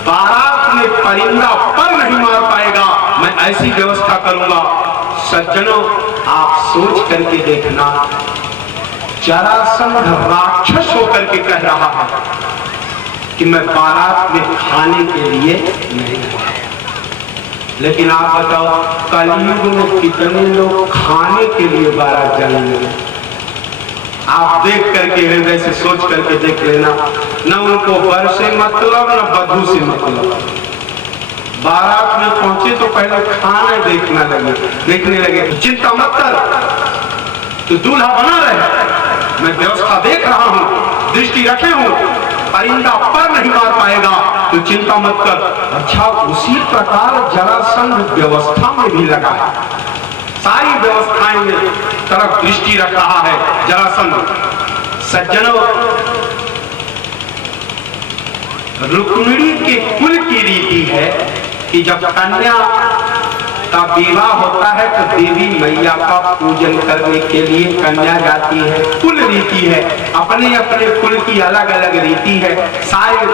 बारात में परिंदा पर नहीं मार पाएगा, मैं ऐसी व्यवस्था करूंगा। सज्जनों, आप सोच करके देखना, जरासंध राक्षस होकर के कह रहा है कि मैं बारात में खाने के लिए नहीं आया। लेकिन आप बताओ कलयुग में कितने लोग खाने के लिए बारात जाएंगे? आप देख करके हृदय से सोच करके देख लेना, न उनको वर से मतलब न वधू से मतलब। बारात में पहुंचे तो पहले खाना देखने लगे। चिंता मत कर, तो दूल्हा बना रहे, मैं व्यवस्था देख रहा हूं, दृष्टि रखे हूं, परिंदा पर नहीं मार पाएगा, तो चिंता मत कर। अच्छा, उसी प्रकार जरासंध व्यवस्था में भी लगा है, सारी व्यवस्थाएं में तरफ दृष्टि रख रहा है जरासंध। सज्जनों, रुक्मिणी के कुल की रीति है कि जब कन्या का विवाह होता है तो देवी मैया का पूजन करने के लिए कन्या जाती है। कुल रीति है, अपने अपने कुल की अलग अलग रीति है, सारे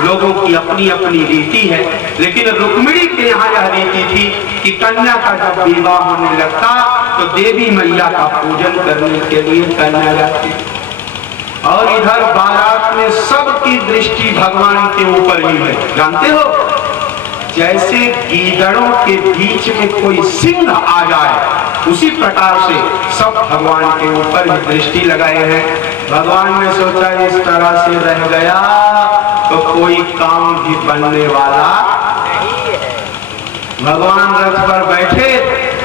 लोगों की अपनी अपनी रीति है। लेकिन रुक्मिणी के यहाँ यह रीति थी कि कन्या का जब विवाह होने लगता तो देवी मैया का पूजन करने के लिए कन्या जाती। और इधर बारात में सबकी दृष्टि भगवान के ऊपर ही है। जानते हो, जैसे गीदड़ों के बीच में कोई सिंह आ जाए, उसी प्रकार से सब भगवान के ऊपर ही दृष्टि लगाए हैं। भगवान ने सोचा इस तरह से रह गया तो कोई काम भी बनने वाला नहीं है। भगवान रथ पर बैठे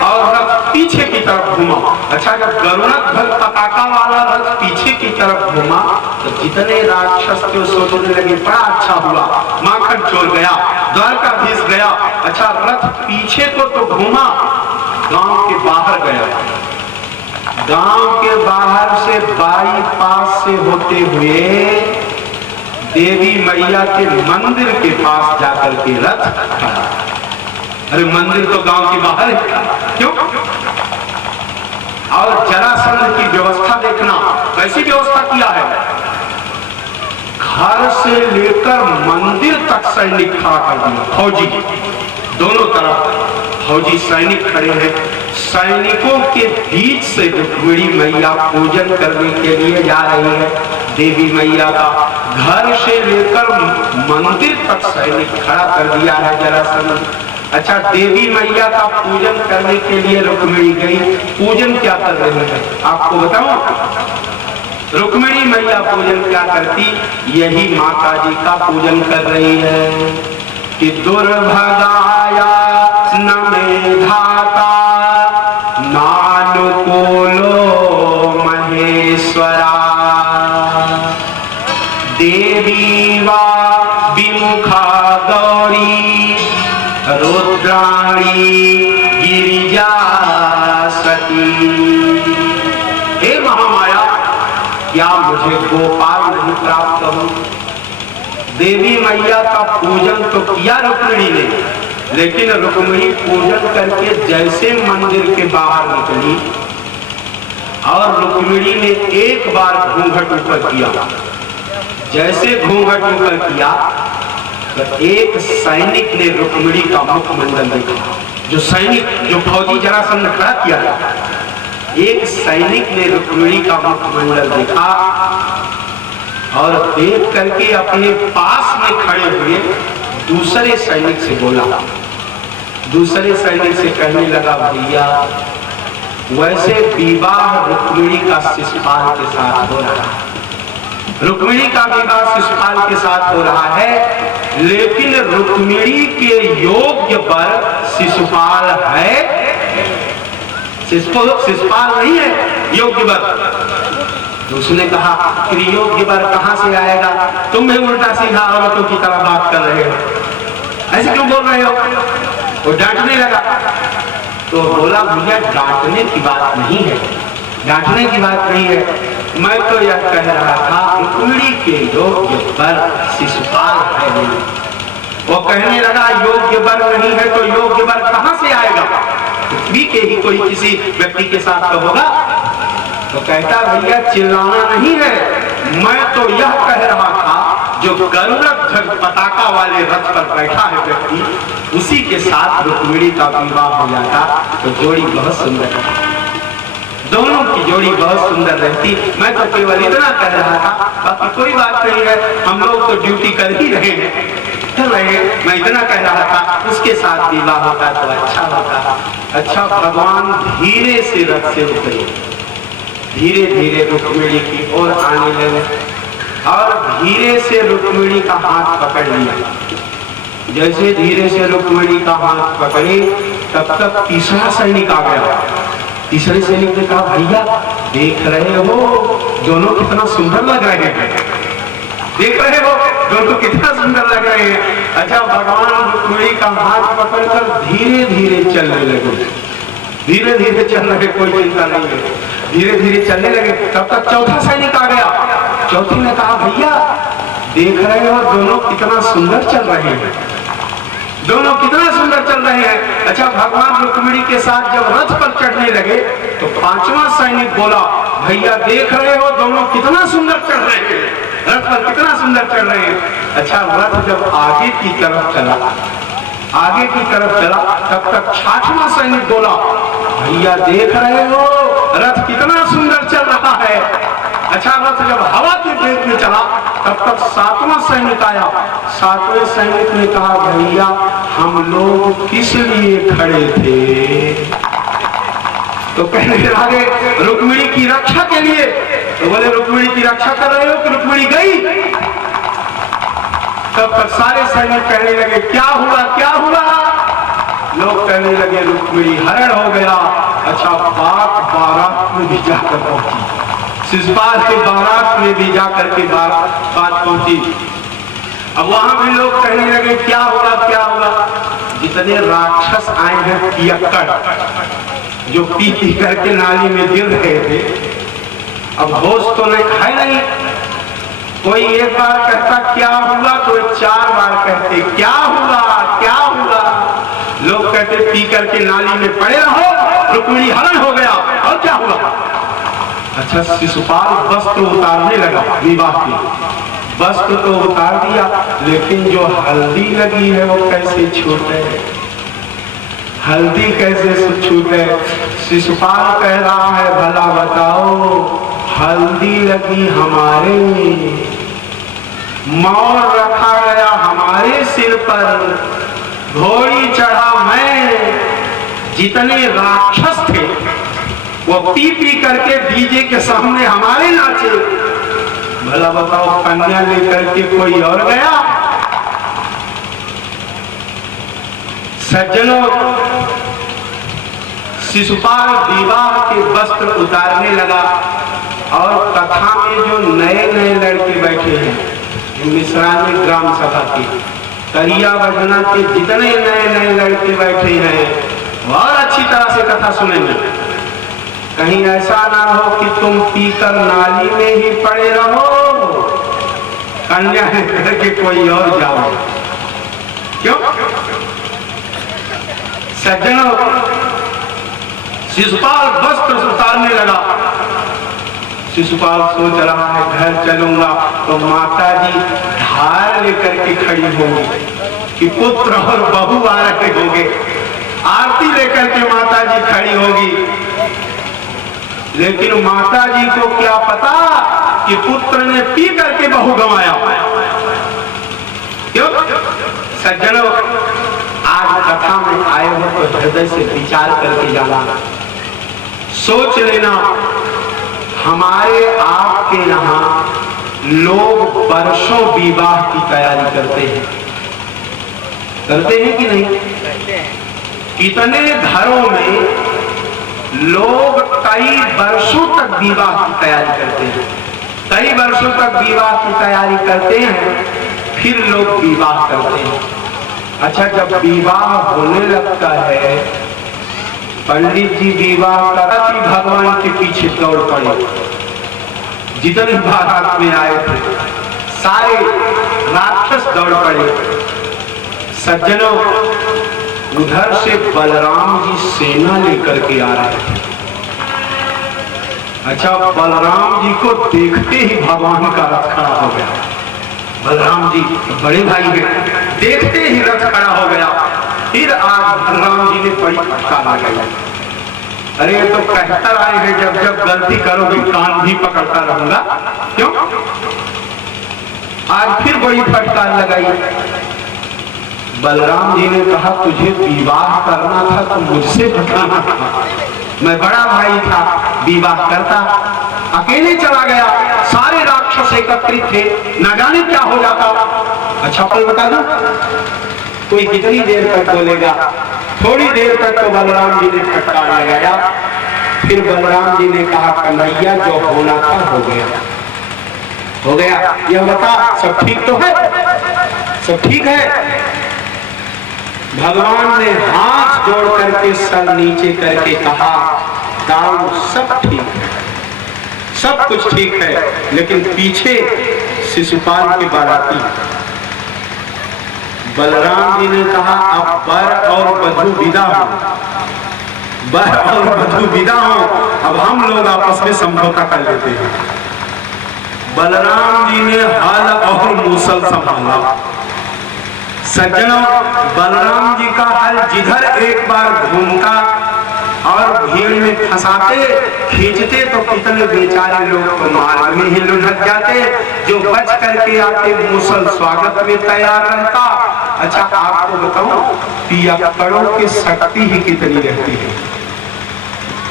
और रथ पीछे की तरफ घुमा। अच्छा, जब गरुड़ पताका वाला रथ पीछे की तरफ घुमा तो जितने राक्षस थे सोचने लगे बड़ा अच्छा हुआ, माखन चोर गया, द्वारकाधीश गया। अच्छा, रथ पीछे को तो घुमा, गांव के बाहर गया। गांव के बाहर से बाईपास से होते हुए देवी मैया के मंदिर के पास जाकर के रथ खड़ा। अरे मंदिर तो गांव के बाहर है, क्यों? और जरासंध की व्यवस्था देखना, कैसी व्यवस्था किया है। घर से लेकर मंदिर तक सैनिक खड़ा कर दिया, फौजी दोनों तरफ फौजी सैनिक खड़े हैं। सैनिकों के बीच से रुक्मिणी मैया पूजन करने के लिए जा रही है। देवी मैया का घर से लेकर मंदिर तक सैनिक खड़ा कर दिया है जरासंध। अच्छा, देवी मैया का पूजन करने के लिए रुक्मिणी गई। पूजन क्या कर रही है आपको बताऊं? रुक्मिणी मैया पूजन क्या करती, यही माता जी का पूजन कर रही है कि दुर्भगाया न मेधाता नानुकूलो महेश्वरा देवी वा विमुखा गौरी रुद्राणी गिरिजा सती। हे महामाया, क्या मुझे गोपाल नहीं प्राप्त हो? देवी मैया का पूजन तो किया रुक्मिणी ने, लेकिन रुक्मिणी पूजन करके जैसे मंदिर के बाहर निकली और रुक्मिणी ने एक बार घूंघट ऊपर किया, जैसे घूंघट ऊपर किया तो एक सैनिक ने रुक्मिणी का मुखमंडल देखा। जो सैनिक, जो फौजी जरासंध खड़ा किया था, एक सैनिक ने रुक्मिणी का मुखमंडल देखा और देख करके अपने पास में खड़े हुए दूसरे सैनिक से बोला। दूसरे सैनिक से कहने लगा, भैया वैसे विवाह रुक्मिणी का शिशुपाल के साथ हो रहा है, रुक्मिणी का विवाह शिशुपाल के साथ हो रहा है, लेकिन रुक्मिणी के योग्य वर शिशुपाल है, शिशुपाल नहीं है योग्य वर। तो उसने कहा कि योग्य वर कहां से आएगा? तुम भी उल्टा सीधा औरतों की तरह बात कर रहे हो, ऐसे क्यों बोल रहे हो? वो डांटने लगा। तो बोला, भैया डांटने की बात नहीं है, डांटने की बात नहीं है, मैं तो यह कह रहा था रुक्मिणी के योग्य वर शिशुपाल है नहीं। वो कहने लगा, योग्य वर नहीं है तो योग्य वर कहां से आएगा? पृथ्वी के ही कोई किसी व्यक्ति के साथ तो होगा। तो कहता, भैया चिल्लाना नहीं है, मैं तो यह कह रहा था जो गरुड़ ध्वज पताका वाले रथ पर बैठा है व्यक्ति, उसी के साथ रुक्मिणी का विवाह हो जाता तो जोड़ी बहुत सुंदर है। दोनों की जोड़ी बहुत सुंदर रहती। मैं तो केवल इतना कह रहा था, बाकी कोई बात नहीं है, हम लोग तो ड्यूटी कर ही रहे हैं, कर रहे हैं। मैं इतना कह रहा था उसके साथ विवाह होता तो अच्छा होता। अच्छा, भगवान धीरे से रथ से उतरे, धीरे धीरे रुक्मिणी की ओर आने लगे और धीरे से रुक्मिणी का हाथ पकड़ लिया। जैसे धीरे से रुक्मिणी का हाथ पकड़े तब तक तीसरा सैनिक आ गया। तीसरे सैनिक ने कहा, भैया देख रहे हो दोनों कितना सुंदर लग रहे हैं, देख रहे हो दोनों कितना सुंदर लग रहे हैं। अच्छा, भगवान रुक्मिणी का हाथ पकड़कर धीरे धीरे चलने लगे, धीरे धीरे चल रहे, कोई चिंता नहीं है, धीरे धीरे चलने लगे। तब तक चौथा सैनिक आ गया। चौथी ने कहा, भैया देख रहे हो दोनों कितना सुंदर चल रहे हैं, दोनों कितना सुंदर चल रहे हैं। अच्छा, भगवान रुक्मिणी के साथ जब रथ पर चढ़ने लगे तो पांचवा सैनिक बोला, भैया देख रहे हो दोनों कितना सुंदर चढ़ रहे हैं, रथ पर कितना सुंदर चढ़ रहे हैं। अच्छा, रथ जब आगे की तरफ चला, आगे की तरफ चला तब तक छठवां सैनिक बोला, भैया देख रहे हो रथ कितना सुंदर चल रहा है। अच्छा, रथ जब हवा के वेग में चला तब तक सातवां सैनिक आया। सातवें सैनिक ने कहा, भैया हम लोग किस लिए खड़े थे? तो कहने लगे रुक्मिणी की रक्षा के लिए। तो बोले, रुक्मिणी की रक्षा कर रहे हो कि रुक्मिणी गई? तब तक सारे सैनिक कहने लगे, क्या हुआ क्या हुआ? लोग कहने लगे, रुक्मिणी हरण हो गया। अच्छा, बारात में भी जाकर पहुंची, शिशुपाल के बारात में भी जाकर के बात पहुंची। अब वहां भी लोग कहने लगे, क्या हुआ क्या हुआ? जितने राक्षस आए हैं पियक्कड़, जो पी पी करके नाली में गिर रहे थे, अब होश तो नहीं है नहीं। कोई एक बार कहता क्या हुआ, कोई 4 बार कहते क्या हुआ क्या हुआ। लोग कहते पी करके नाली में पड़े रहो, रुक्मिणी हरण हो गया, और क्या हुआ? अच्छा, शिशुपाल वस्त्र उतारने लगा, विवाह की वस्त्र तो उतार दिया, लेकिन जो हल्दी लगी है वो कैसे छूटे, हल्दी कैसे छूटे? शिशुपाल कह रहा है, भला बताओ, हल्दी लगी हमारे, मोर रखा गया हमारे सिर पर, घोड़ी चढ़ा मैं, जितने राक्षस थे वो पी पी करके डीजे के सामने हमारे नाचे। भला बताओ, कन्या लेकर के कोई और गया? सज्जनों, शिशुपाल विवाह के वस्त्र उतारने लगा और कथा में जो नए नए लड़के बैठे हैं, मिश्रानी ग्राम सभा के करिया वजना के जितने नए नए लड़के बैठे हैं, और अच्छी तरह से कथा सुनेंगे। कहीं ऐसा ना हो कि तुम पीकर नाली में ही पड़े रहो, कन्या लेकर के कोई और जाओ। क्यों? सज्जनों, शिशुपाल वस्त्र उतारने लगा। शिशुपाल सोच रहा है, घर चलूंगा तो माता जी धार लेकर के खड़ी होंगी कि पुत्र और बहू आ रहे होंगे, आरती लेकर के माता जी खड़ी होगी। लेकिन माता जी को क्या पता कि पुत्र ने पी करके बहू गंवाया। क्यों? सज्जनों, आज कथा में आए हो तो हृदय से विचार करके जाना, सोच लेना। हमारे आपके यहाँ लोग वर्षों विवाह की तैयारी करते हैं कि नहीं? कितने घरों में लोग कई वर्षों तक विवाह की तैयारी करते हैं, कई वर्षों तक विवाह की तैयारी करते हैं, फिर लोग विवाह करते हैं। अच्छा, जब विवाह होने लगता है, पंडित जी विवाह करा कि भगवान के पीछे दौड़ पड़े। जितने बारात में आए थे सारे राक्षस दौड़ पड़े। सज्जनों, उधर से बलराम जी सेना लेकर के आ रहे थे। अच्छा, बलराम जी को देखते ही भगवान का रथ खड़ा हो गया। बलराम जी बड़े भाई हैं, देखते ही रथ खड़ा हो गया। फिर आज बलराम जी ने बड़ी फटकार लगाई। अरे ये तो कहकर आए हैं जब जब गलती करोगे कान भी पकड़ता रहूंगा। क्यों? आज फिर बड़ी फटकार लगाई। बलराम जी ने कहा तुझे विवाह करना था तो मुझसे बताना था, मैं बड़ा भाई था, विवाह करता। अकेले चला गया, सारे राक्षस एकत्रित थे, न जाने क्या हो जाता। अच्छा कोई बता दो, कोई कितनी देर तक बोलेगा? थोड़ी देर तक तो बलराम जी ने फटकार लगाया। फिर बलराम जी ने कहा कन्हैया जो होना था हो गया, हो गया। यह बता सब ठीक तो है? सब ठीक है? भगवान ने हाथ जोड़ करके सर नीचे करके कहा दाऊ सब ठीक है, सब कुछ ठीक है, लेकिन पीछे शिशुपाल के बाराती। बलराम जी ने कहा अब वर और वधू विदा हो, वर और वधू विदा हो, अब हम लोग आपस में समझौता कर लेते हैं। बलराम जी ने हल और मूसल संभाला। सज्जनों, बलराम जी का हल जिधर एक बार घूमता और भीड़ में फंसाते खींचते तो कितने बेचारे लोग तो मार्ग में ही लुढ़क जाते, जो बच करके आते मूसल स्वागत में तैयार रहता। अच्छा आपको बताऊं, पियक्कड़ों की शक्ति ही कितनी रहती है,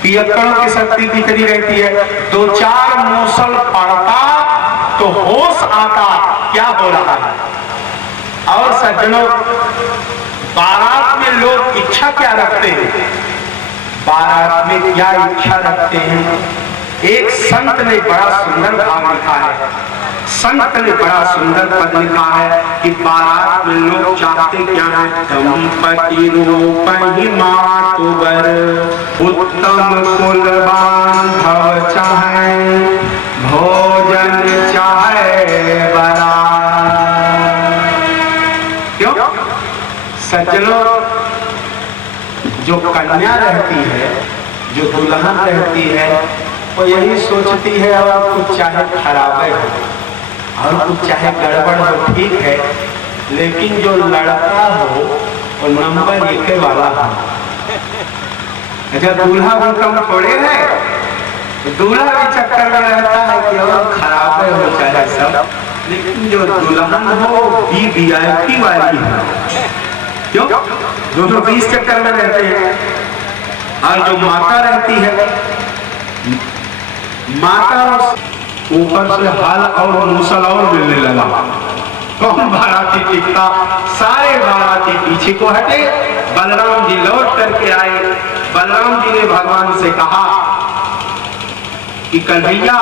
पियक्कड़ों की शक्ति कितनी रहती है। दो चार मूसल पड़ता तो होश आता क्या हो रहा है। और सज्जनों, बारात में लोग इच्छा क्या रखते हैं? बारात में क्या इच्छा रखते हैं? एक संत ने बड़ा सुंदर भाव लिखा है, संत ने बड़ा सुंदर पद लिखा है कि बारात में लोग चाहते क्या है? दंपति रूप ही मातुबर, उत्तम कुल बांधव चाहे, भोजन चाहे बरात। क्यों? सज्जनों, जो कन्या रहती है, जो दुल्हन रहती है, वो यही सोचती है और कुछ चाहे खराबे हो और कुछ चाहे गड़बड़ हो, ठीक है, लेकिन जो लड़का हो वो नंबर 1 वाला हो। अच्छा दूल्हा भी कम थोड़े है, दूल्हा भी चक्कर में रहता है कि और खराबे हो चाहे सब, लेकिन जो दुल्हन हो VIP वाली है। क्यों? दोनों 20 चक्कर में रहते हैं। और जो माता रहती है, माता ऊपर से हल और मूसल और मिलने लगा। कौन बाराती टिकता? सारे बाराती पीछे को हटे। बलराम जी लौट करके आए। बलराम जी ने भगवान से कहा कि कन्हैया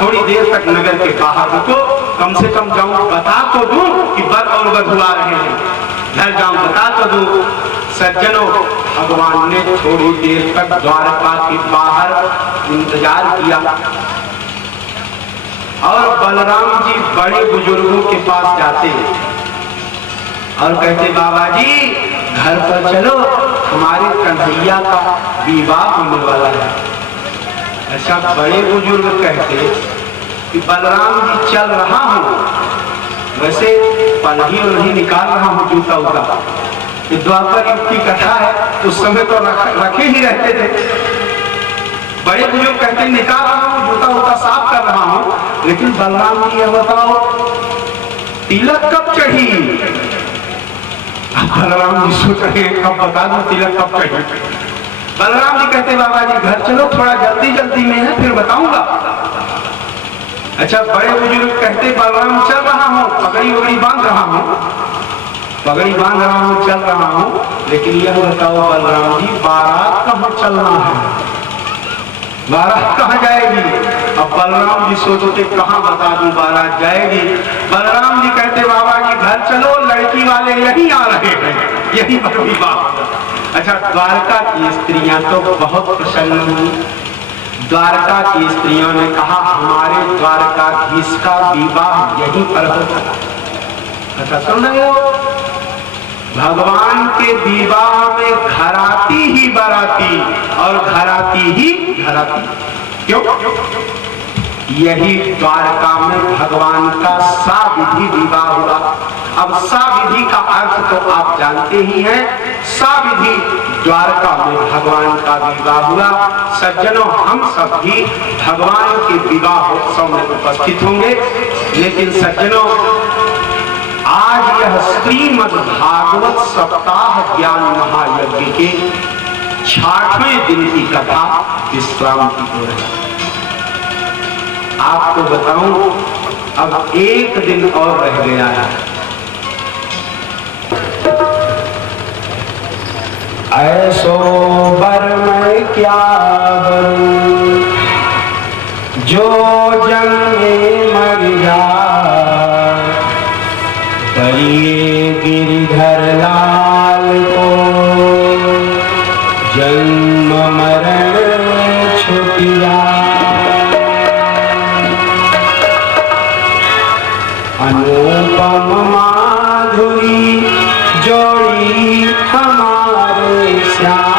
थोड़ी देर तक नगर के बाहर रुको, कम से कम जाऊं बता तो दूं कि वर और वधू आ रहे हैं, घर जाऊं बता तो दूं। सज्जनों, भगवान ने थोड़ी देर तक द्वारका के बाहर इंतजार किया और बलराम जी बड़े बुजुर्गों के पास जाते और कहते बाबा जी घर पर चलो, हमारे कन्हैया का विवाह होने वाला है। ऐसा बड़े बुजुर्ग कहते कि बलराम जी चल रहा हूँ, वैसे पलही नहीं निकाल रहा हूँ जूता उता। ये द्वापर युग की कथा है, उस समय तो रखे ही रहते थे। बड़े बुजुर्ग कहते निकाल रहा हूँ जूता उता साफ कर रहा हूँ, लेकिन बलराम जी ये बताओ तिलक कब चढ़ी? बलराम जी सोच रहे हैं कब बता दो तिलक कब चढ़ी। बलराम जी कहते बाबा जी घर चलो, थोड़ा जल्दी जल्दी में है, फिर बताऊंगा। अच्छा बड़े बुजुर्ग कहते बलराम चल रहा हूँ, पगड़ी वगड़ी बांध रहा हूँ, पगड़ी बांध रहा हूँ, चल रहा हूँ, लेकिन यह बताओ बलराम जी बारात कहाँ चलना है? बारात कहाँ जाएगी? अब बलराम जी सोचते कहाँ बता दूं बारात जाएगी। बलराम जी कहते बाबा जी घर चलो, लड़की वाले यही आ रहे हैं, यही विवाह। अच्छा द्वारका की स्त्रियां तो बहुत प्रसन्न हुई। द्वारका की स्त्रियों ने कहा हमारे द्वारकाधीश का विवाह यहीं पर होगा। अच्छा सुन रहे हो, भगवान के विवाह में घराती ही बाराती और घराती ही घराती। क्यों? यही द्वारका में भगवान का साविधि विवाह हुआ। अब साविधि का अर्थ तो आप जानते ही हैं, साविधि द्वारका में भगवान का विवाह हुआ। सज्जनों, हम सब भी भगवान के विवाह उत्सव में उपस्थित होंगे, लेकिन सज्जनों आज यह श्रीमद् भागवत सप्ताह ज्ञान महायज्ञ के 6वें दिन की कथा विश्राम की ओर है। आपको बताऊं, अब एक दिन और रह गया है। ऐसो बर मैं क्या करूं, जो जन्मे मर जाए, करिए गिरधर लाल को जन्म मरण छुट जाए। अनुपम माधुरी जोड़ी हमारे श्याम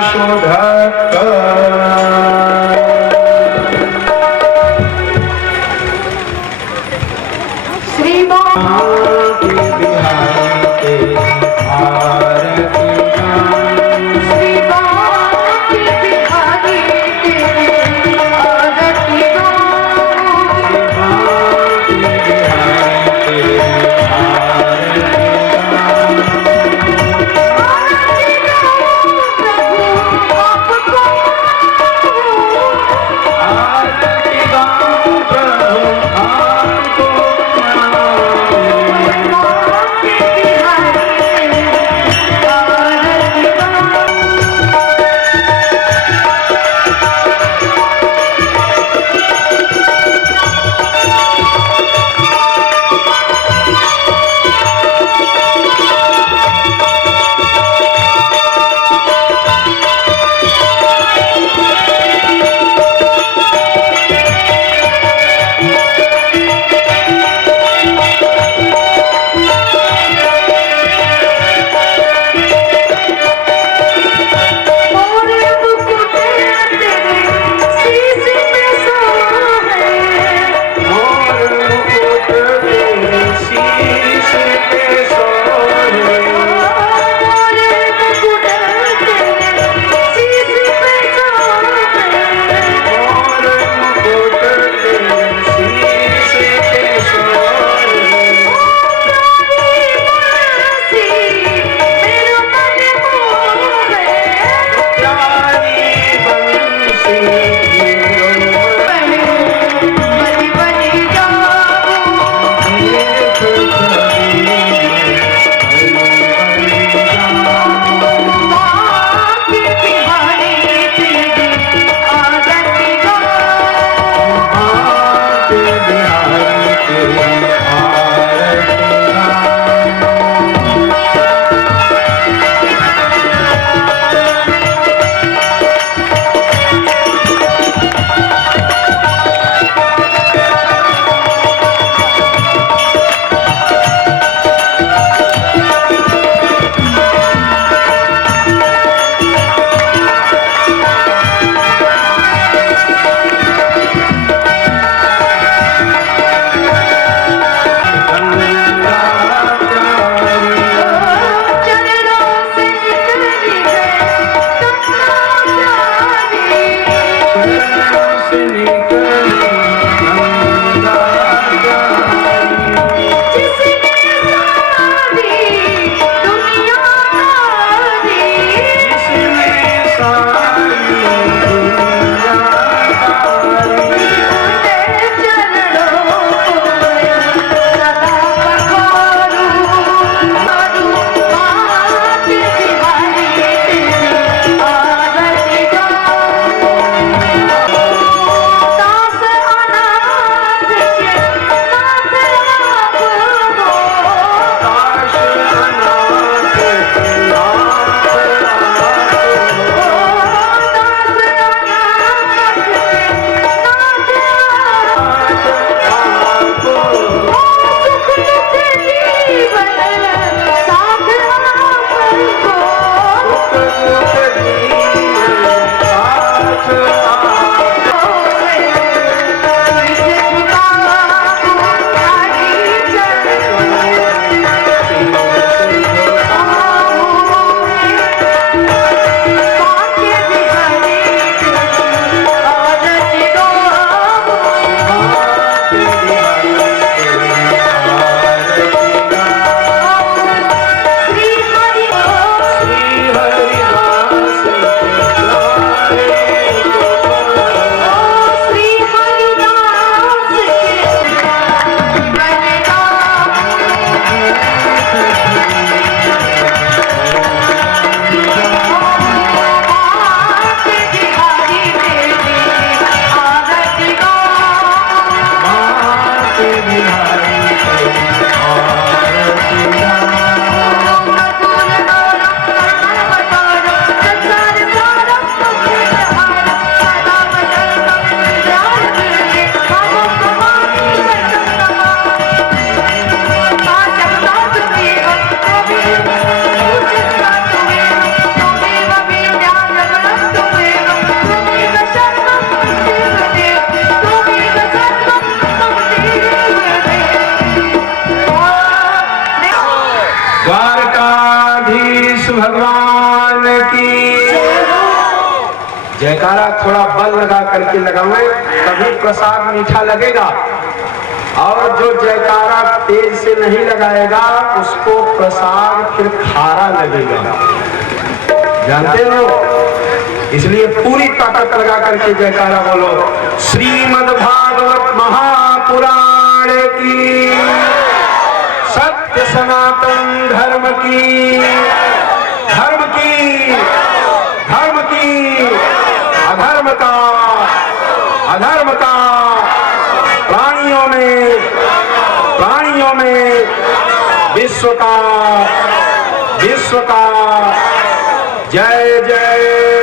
शोधक जयकारा थोड़ा बल लगा करके लगावें, तभी प्रसाद मीठा लगेगा। और जो जयकारा तेज से नहीं लगाएगा उसको प्रसाद फिर खारा लगेगा, जानते हो। इसलिए पूरी ताकत लगा करके जयकारा बोलो। श्रीमद् भागवत महापुराण की, सत्य सनातन धर्म की, धर्म की, धर्म की, अधर्म का, अधर्म का, प्राणियों में विश्व का, विश्व का। जय जय